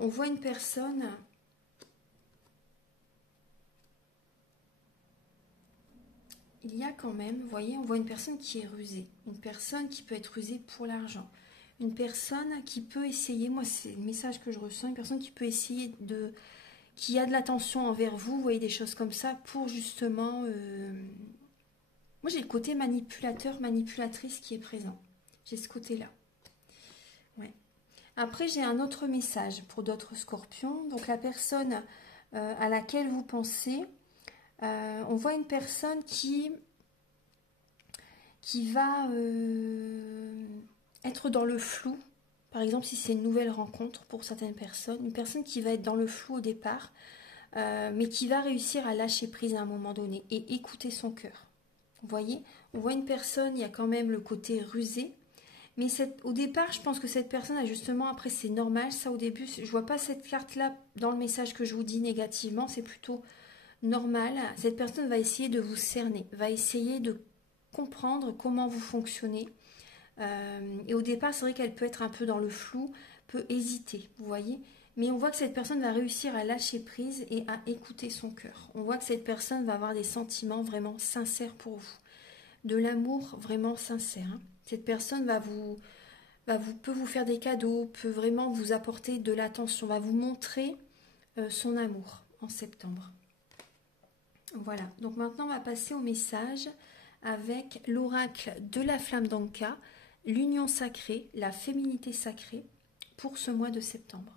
On voit une personne il y a quand même, vous voyez, on voit une personne qui est rusée, une personne qui peut être rusée pour l'argent, une personne qui peut essayer, moi c'est le message que je ressens, une personne qui peut essayer qui a de l'attention envers vous, vous voyez, des choses comme ça, pour justement, moi j'ai le côté manipulateur, manipulatrice qui est présent, j'ai ce côté-là. Ouais. Après, j'ai un autre message pour d'autres scorpions. Donc, la personne à laquelle vous pensez, on voit une personne qui va être dans le flou. Par exemple, si c'est une nouvelle rencontre pour certaines personnes, une personne qui va être dans le flou au départ, mais qui va réussir à lâcher prise à un moment donné et écouter son cœur. Vous voyez, on voit une personne, il y a quand même le côté rusé. Mais au départ, je pense que cette personne a justement, après c'est normal, ça au début, je ne vois pas cette carte-là dans le message que je vous dis négativement, c'est plutôt normal. Cette personne va essayer de vous cerner, va essayer de comprendre comment vous fonctionnez. Et au départ, c'est vrai qu'elle peut être un peu dans le flou, peut hésiter, vous voyez. Mais on voit que cette personne va réussir à lâcher prise et à écouter son cœur. On voit que cette personne va avoir des sentiments vraiment sincères pour vous. De l'amour vraiment sincère, hein. Cette personne peut vous faire des cadeaux, peut vraiment vous apporter de l'attention, va vous montrer son amour en septembre. Voilà, donc maintenant on va passer au message avec l'oracle de la flamme d'Anka, l'union sacrée, la féminité sacrée pour ce mois de septembre.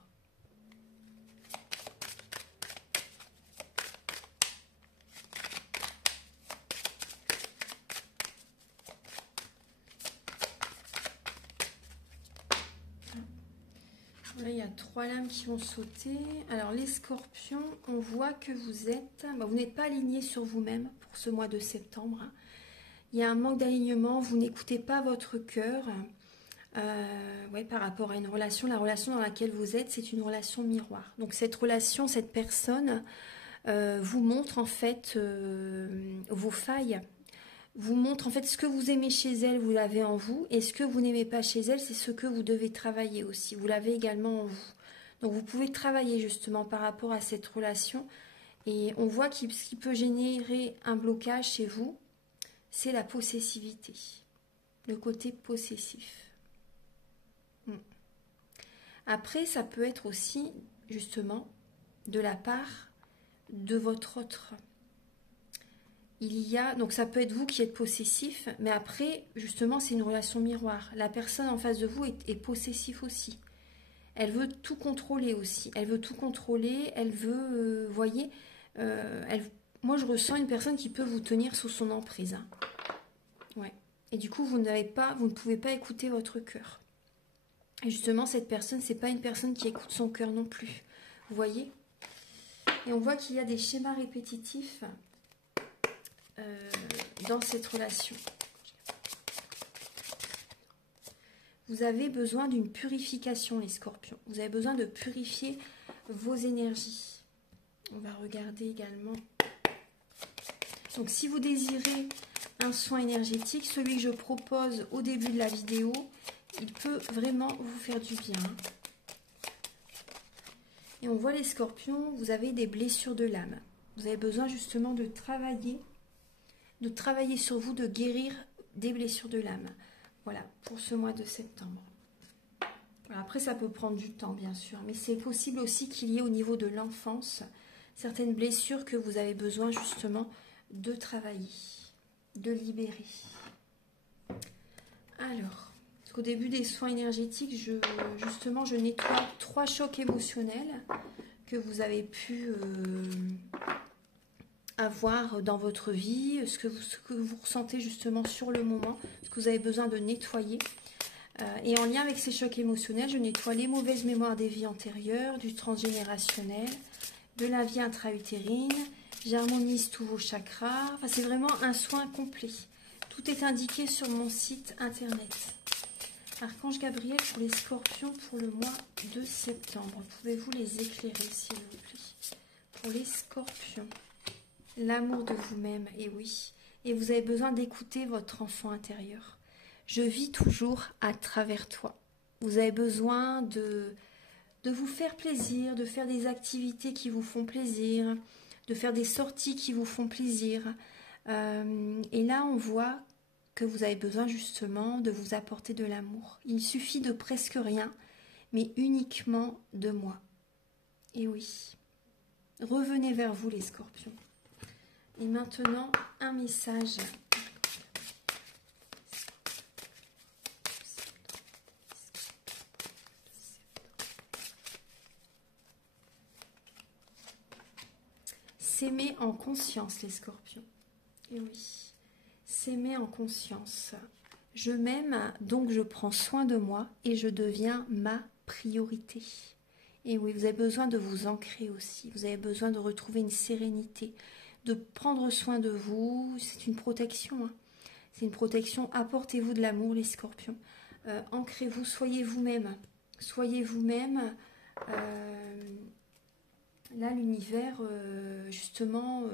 Là, il y a 3 lames qui vont sauter. Alors, les scorpions, on voit que vous êtes... vous n'êtes pas aligné sur vous-même pour ce mois de septembre. Il y a un manque d'alignement. Vous n'écoutez pas votre cœur par rapport à une relation. La relation dans laquelle vous êtes, c'est une relation miroir. Donc, cette relation, cette personne vous montre en fait vos failles. Vous montre en fait ce que vous aimez chez elle, vous l'avez en vous, et ce que vous n'aimez pas chez elle, c'est ce que vous devez travailler aussi. Vous l'avez également en vous. Donc vous pouvez travailler justement par rapport à cette relation. Et on voit ce qui peut générer un blocage chez vous, c'est la possessivité, le côté possessif. Après, ça peut être aussi justement de la part de votre autre. Donc ça peut être vous qui êtes possessif, mais après, justement, c'est une relation miroir. La personne en face de vous est possessive aussi. Elle veut tout contrôler aussi. Elle veut tout contrôler, elle veut, voyez, moi je ressens une personne qui peut vous tenir sous son emprise. Hein. Ouais. Et du coup, vous ne pouvez pas écouter votre cœur. Et justement, cette personne, c'est pas une personne qui écoute son cœur non plus. Vous voyez? Et on voit qu'il y a des schémas répétitifs dans cette relation. Vous avez besoin d'une purification, les scorpions. Vous avez besoin de purifier vos énergies. On va regarder également. Donc si vous désirez un soin énergétique, celui que je propose au début de la vidéo, il peut vraiment vous faire du bien. Et on voit les scorpions, vous avez des blessures de l'âme. Vous avez besoin justement de travailler sur vous, de guérir des blessures de l'âme. Voilà, pour ce mois de septembre. Après, ça peut prendre du temps, bien sûr, mais c'est possible aussi qu'il y ait au niveau de l'enfance certaines blessures que vous avez besoin justement de travailler, de libérer. Alors, parce qu'au début des soins énergétiques, je nettoie 3 chocs émotionnels que vous avez pu avoir dans votre vie, ce que vous ressentez justement sur le moment, ce que vous avez besoin de nettoyer. Et en lien avec ces chocs émotionnels, je nettoie les mauvaises mémoires des vies antérieures, du transgénérationnel, de la vie intra-utérine. J'harmonise tous vos chakras. Enfin, c'est vraiment un soin complet. Tout est indiqué sur mon site internet. Archange Gabriel pour les scorpions pour le mois de septembre. Pouvez-vous les éclairer, s'il vous plaît? Pour les scorpions, l'amour de vous-même, et oui. Et vous avez besoin d'écouter votre enfant intérieur. Je vis toujours à travers toi. Vous avez besoin de vous faire plaisir, de faire des activités qui vous font plaisir, de faire des sorties qui vous font plaisir. Et là, on voit que vous avez besoin justement de vous apporter de l'amour. Il suffit de presque rien, mais uniquement de moi. Et oui, revenez vers vous les scorpions. Et maintenant, un message. S'aimer en conscience, les scorpions. Et oui, s'aimer en conscience. Je m'aime, donc je prends soin de moi et je deviens ma priorité. Et oui, vous avez besoin de vous ancrer aussi. Vous avez besoin de retrouver une sérénité, de prendre soin de vous. C'est une protection. Hein. C'est une protection. Apportez-vous de l'amour, les scorpions. Ancrez-vous, soyez vous-même. Soyez vous-même. Là, l'univers, justement,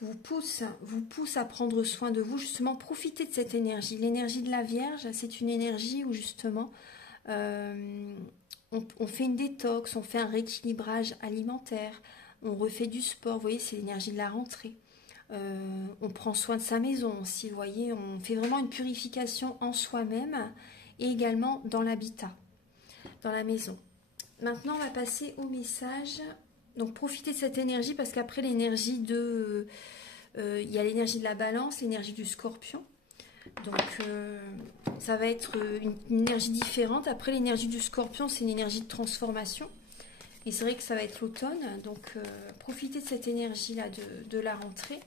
vous pousse à prendre soin de vous. Justement, profitez de cette énergie. L'énergie de la Vierge, c'est une énergie où, justement, on fait une détox, on fait un rééquilibrage alimentaire, on refait du sport. Vous voyez, c'est l'énergie de la rentrée. On prend soin de sa maison aussi, vous voyez. On fait vraiment une purification en soi-même et également dans l'habitat, dans la maison. Maintenant, on va passer au message. Donc, profitez de cette énergie parce qu'après l'énergie de... il y a l'énergie de la balance, l'énergie du scorpion. Donc, ça va être une énergie différente. Après, l'énergie du scorpion, c'est une énergie de transformation. Et c'est vrai que ça va être l'automne. Donc, profitez de cette énergie-là de la rentrée.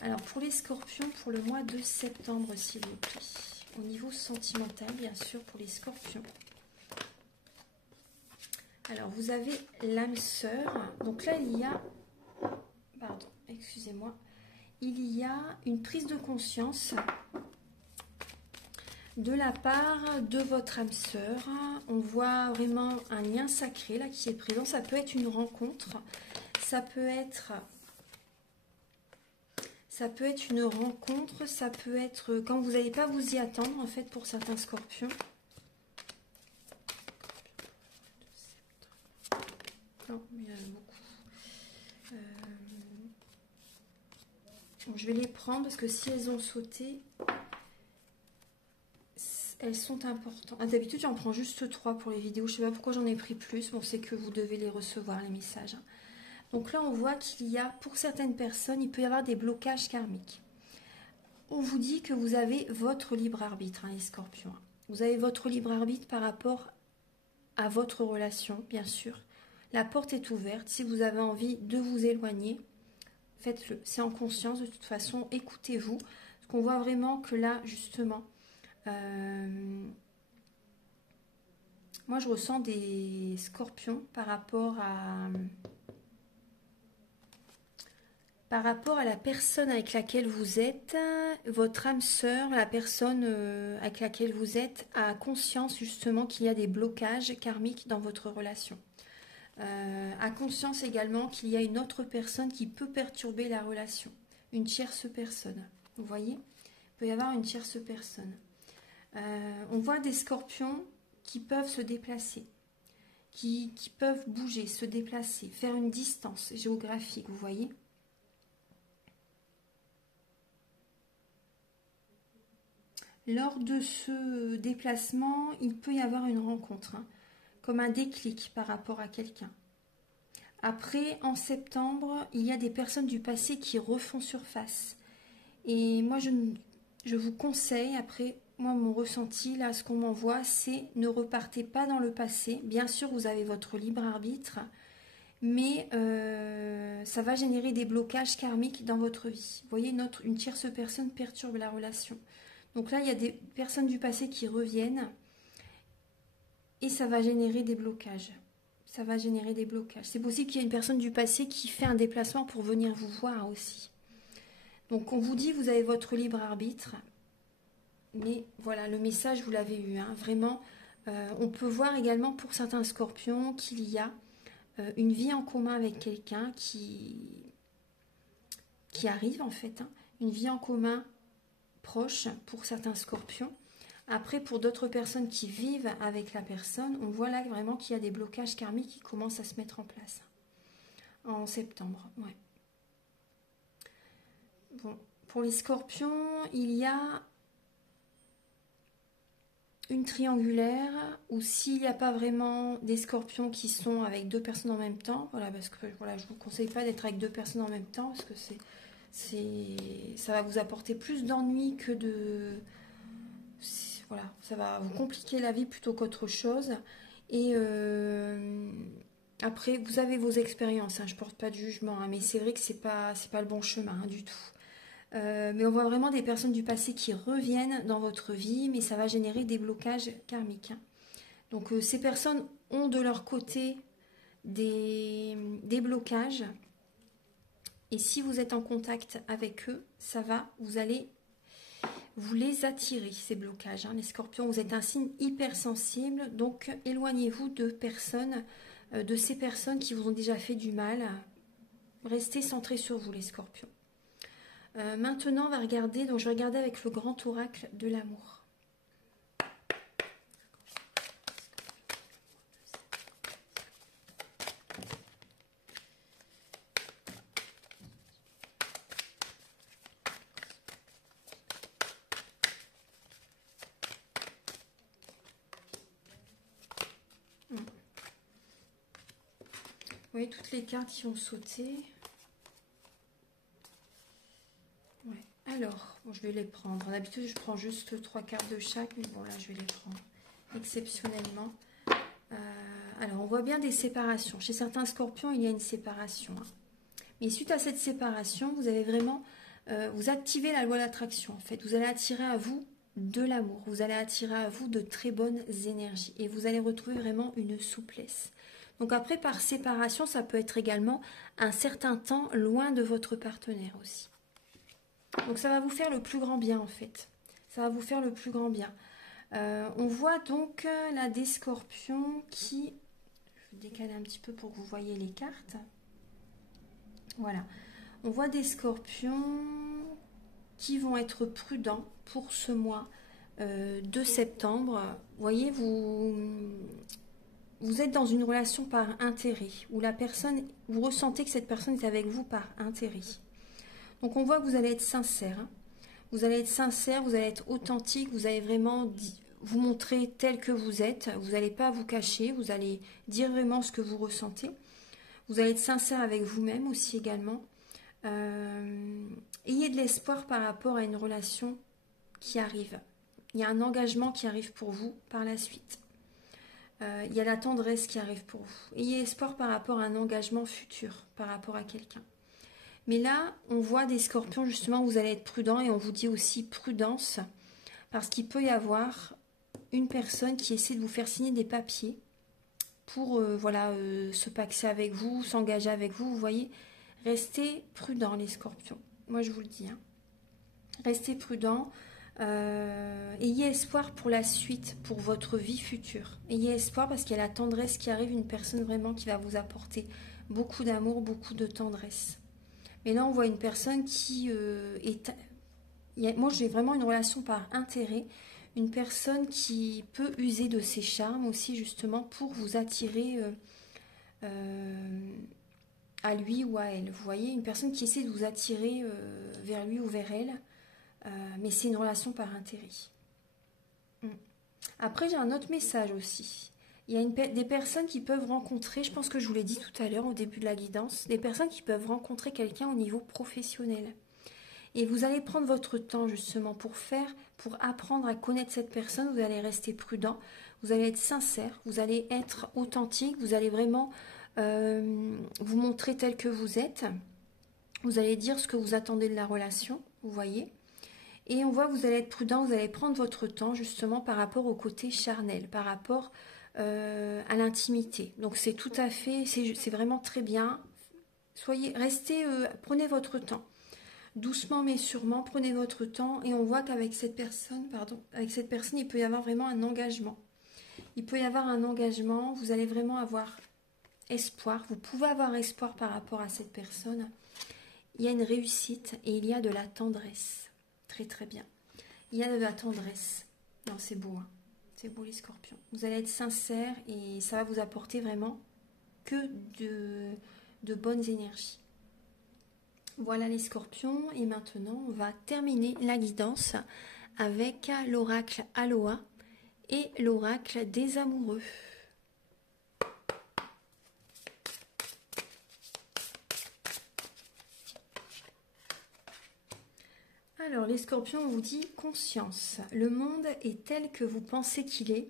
Alors, pour les scorpions, pour le mois de septembre, s'il vous plaît. Au niveau sentimental, bien sûr, pour les scorpions. Alors, vous avez l'âme sœur. Donc là, il y a... Pardon, excusez-moi. Il y a une prise de conscience de la part de votre âme sœur. On voit vraiment un lien sacré là qui est présent. Ça peut être une rencontre. Ça peut être une rencontre. Ça peut être quand vous n'allez pas vous y attendre, en fait, pour certains scorpions. Non, il y en a beaucoup. Bon, je vais les prendre parce que si elles ont sauté, elles sont importantes. Ah, d'habitude, j'en prends juste 3 pour les vidéos. Je ne sais pas pourquoi j'en ai pris plus. Bon, c'est que vous devez les recevoir, les messages. Donc là, on voit qu'il y a, pour certaines personnes, il peut y avoir des blocages karmiques. On vous dit que vous avez votre libre arbitre, hein, les scorpions. Vous avez votre libre arbitre par rapport à votre relation, bien sûr. La porte est ouverte. Si vous avez envie de vous éloigner, faites-le. C'est en conscience, de toute façon. Écoutez-vous. Parce qu'on voit vraiment que là, justement, moi, je ressens des scorpions par rapport à la personne avec laquelle vous êtes. Votre âme sœur, la personne avec laquelle vous êtes, a conscience justement qu'il y a des blocages karmiques dans votre relation. A conscience également qu'il y a une autre personne qui peut perturber la relation, une tierce personne. Vous voyez, il peut y avoir une tierce personne. On voit des scorpions qui peuvent se déplacer, qui peuvent bouger, se déplacer, faire une distance géographique, vous voyez. Lors de ce déplacement, il peut y avoir une rencontre, hein, comme un déclic par rapport à quelqu'un. Après, en septembre, il y a des personnes du passé qui refont surface. Et moi, je vous conseille, après, moi, mon ressenti, là, ce qu'on m'envoie, c'est ne repartez pas dans le passé. Bien sûr, vous avez votre libre arbitre, mais ça va générer des blocages karmiques dans votre vie. Vous voyez, une tierce personne perturbe la relation. Donc là, il y a des personnes du passé qui reviennent et ça va générer des blocages. Ça va générer des blocages. C'est possible qu'il y ait une personne du passé qui fait un déplacement pour venir vous voir aussi. Donc on vous dit, vous avez votre libre arbitre. Mais voilà, le message, vous l'avez eu. Hein, vraiment, on peut voir également pour certains scorpions qu'il y a une vie en commun avec quelqu'un qui arrive en fait. Hein, une vie en commun proche pour certains scorpions. Après, pour d'autres personnes qui vivent avec la personne, on voit là vraiment qu'il y a des blocages karmiques qui commencent à se mettre en place en septembre. Ouais. Bon, pour les scorpions, il y a une triangulaire, ou s'il n'y a pas vraiment des scorpions qui sont avec deux personnes en même temps, voilà, parce que voilà, je ne vous conseille pas d'être avec deux personnes en même temps, parce que ça va vous apporter plus d'ennuis que de... Voilà, ça va vous compliquer la vie plutôt qu'autre chose. Et après, vous avez vos expériences, hein, je ne porte pas de jugement, hein, mais c'est vrai que c'est pas le bon chemin, hein, du tout. Mais on voit vraiment des personnes du passé qui reviennent dans votre vie, mais ça va générer des blocages karmiques. Hein. Donc ces personnes ont de leur côté des blocages. Et si vous êtes en contact avec eux, vous allez vous les attirer, ces blocages. Hein. Les scorpions, vous êtes un signe hypersensible, donc éloignez-vous de ces personnes qui vous ont déjà fait du mal. Restez centrés sur vous, les scorpions. Maintenant, on va regarder, donc je vais regarder avec le grand oracle de l'amour. Vous voyez toutes les cartes qui ont sauté. Ouais. Alors, bon, je vais les prendre. D'habitude, je prends juste 3 cartes de chaque, mais bon, là, je vais les prendre exceptionnellement. Alors, on voit bien des séparations. Chez certains scorpions, il y a une séparation. Hein. Mais suite à cette séparation, vous avez vraiment... vous activez la loi de l'attraction, en fait. Vous allez attirer à vous de l'amour. Vous allez attirer à vous de très bonnes énergies. Et vous allez retrouver vraiment une souplesse. Donc après, par séparation, ça peut être également un certain temps loin de votre partenaire aussi. Donc ça va vous faire le plus grand bien en fait. Ça va vous faire le plus grand bien. On voit donc là des scorpions qui... Je vais décaler un petit peu pour que vous voyez les cartes. Voilà. On voit des scorpions qui vont être prudents pour ce mois de septembre. Vous voyez, vous êtes dans une relation par intérêt, où la personne, vous ressentez que cette personne est avec vous par intérêt. Donc on voit que vous allez être sincère. Hein. Vous allez être sincère, vous allez être authentique, vous allez vraiment vous montrer tel que vous êtes. Vous n'allez pas vous cacher, vous allez dire vraiment ce que vous ressentez. Vous allez être sincère avec vous-même aussi également. Ayez de l'espoir par rapport à une relation qui arrive. Il y a un engagement qui arrive pour vous par la suite. Il y a la tendresse qui arrive pour vous. Ayez espoir par rapport à un engagement futur, par rapport à quelqu'un. Mais là, on voit des scorpions, justement, où vous allez être prudent, et on vous dit aussi prudence, parce qu'il peut y avoir une personne qui essaie de vous faire signer des papiers pour se paxer avec vous, s'engager avec vous. Vous voyez, restez prudents, les scorpions. Moi, je vous le dis. Hein. Restez prudents. Ayez espoir pour la suite, pour votre vie future. Ayez espoir parce qu'il y a la tendresse qui arrive, une personne vraiment qui va vous apporter beaucoup d'amour, beaucoup de tendresse. Mais là, on voit une personne qui moi, j'ai vraiment une relation par intérêt. Une personne qui peut user de ses charmes aussi, justement, pour vous attirer à lui ou à elle. Vous voyez, une personne qui essaie de vous attirer vers lui ou vers elle. Mais c'est une relation par intérêt. Après, j'ai un autre message aussi. Il y a des personnes qui peuvent rencontrer, je pense que je vous l'ai dit tout à l'heure au début de la guidance, des personnes qui peuvent rencontrer quelqu'un au niveau professionnel. Et vous allez prendre votre temps justement pour apprendre à connaître cette personne. Vous allez rester prudent, vous allez être sincère, vous allez être authentique, vous allez vraiment vous montrer tel que vous êtes. Vous allez dire ce que vous attendez de la relation, vous voyez. Et on voit que vous allez être prudent, vous allez prendre votre temps justement par rapport au côté charnel, par rapport à l'intimité. Donc c'est tout à fait, c'est vraiment très bien. Prenez votre temps. Doucement mais sûrement, prenez votre temps. Et on voit qu'avec cette personne, il peut y avoir vraiment un engagement. Il peut y avoir un engagement, vous allez vraiment avoir espoir. Vous pouvez avoir espoir par rapport à cette personne. Il y a une réussite et il y a de la tendresse. Très très bien. Il y a de la tendresse. Non, c'est beau. Hein. C'est beau les scorpions. Vous allez être sincère et ça va vous apporter vraiment que de bonnes énergies. Voilà les scorpions. Et maintenant, on va terminer la guidance avec l'oracle Aloha et l'oracle des amoureux. Alors les scorpions, on vous dit conscience. Le monde est tel que vous pensez qu'il est.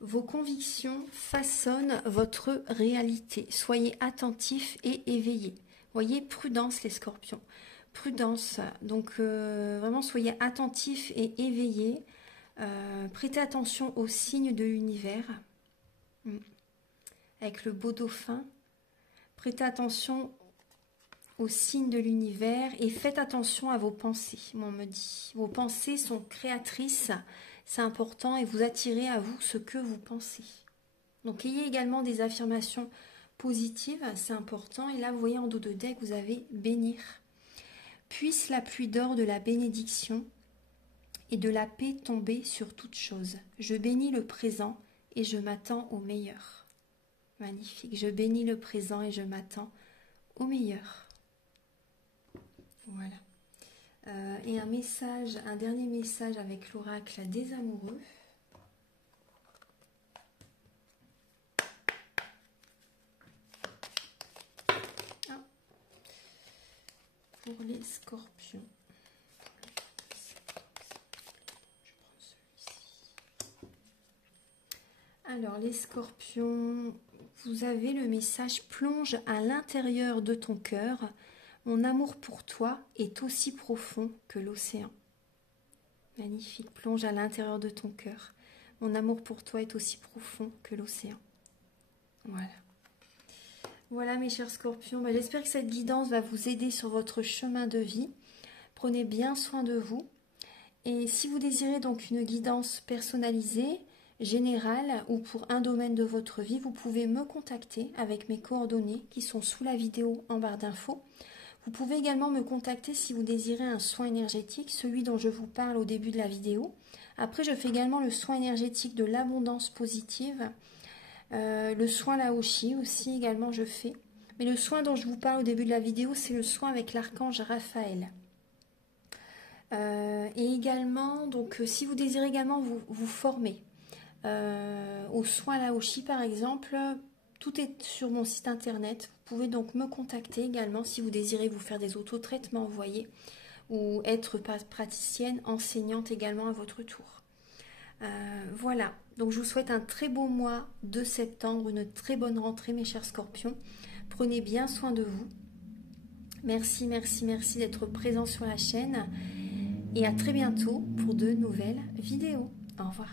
Vos convictions façonnent votre réalité. Soyez attentifs et éveillés. Voyez, prudence les scorpions. Prudence. Donc vraiment soyez attentifs et éveillés. Prêtez attention aux signes de l'univers. Avec le beau dauphin. Prêtez attention aux signes de l'univers et faites attention à vos pensées, on me dit. Vos pensées sont créatrices, c'est important, et vous attirez à vous ce que vous pensez. Donc ayez également des affirmations positives, c'est important. Et là, vous voyez en dos de deck, vous avez bénir. Puisse la pluie d'or de la bénédiction et de la paix tomber sur toute chose. Je bénis le présent et je m'attends au meilleur. Magnifique. Je bénis le présent et je m'attends au meilleur. Voilà. Et un dernier message avec l'oracle des amoureux. Pour les scorpions. Alors les scorpions, vous avez le message « Plonge à l'intérieur de ton cœur. Mon amour pour toi est aussi profond que l'océan. » Magnifique. Plonge à l'intérieur de ton cœur. Mon amour pour toi est aussi profond que l'océan. Voilà. Voilà mes chers scorpions. J'espère que cette guidance va vous aider sur votre chemin de vie. Prenez bien soin de vous. Et si vous désirez donc une guidance personnalisée, générale ou pour un domaine de votre vie, vous pouvez me contacter avec mes coordonnées qui sont sous la vidéo en barre d'infos. Vous pouvez également me contacter si vous désirez un soin énergétique, celui dont je vous parle au début de la vidéo. Après, je fais également le soin énergétique de l'abondance positive, le soin Laoshi aussi également je fais. Mais le soin dont je vous parle au début de la vidéo, c'est le soin avec l'archange Raphaël. Et également, donc, si vous désirez également vous former au soin Laoshi par exemple, tout est sur mon site internet. Vous pouvez donc me contacter également si vous désirez vous faire des autotraitements, vous voyez, ou être praticienne, enseignante également à votre tour. Voilà, donc je vous souhaite un très beau mois de septembre, une très bonne rentrée mes chers scorpions. Prenez bien soin de vous. Merci, merci, merci d'être présent sur la chaîne. Et à très bientôt pour de nouvelles vidéos. Au revoir.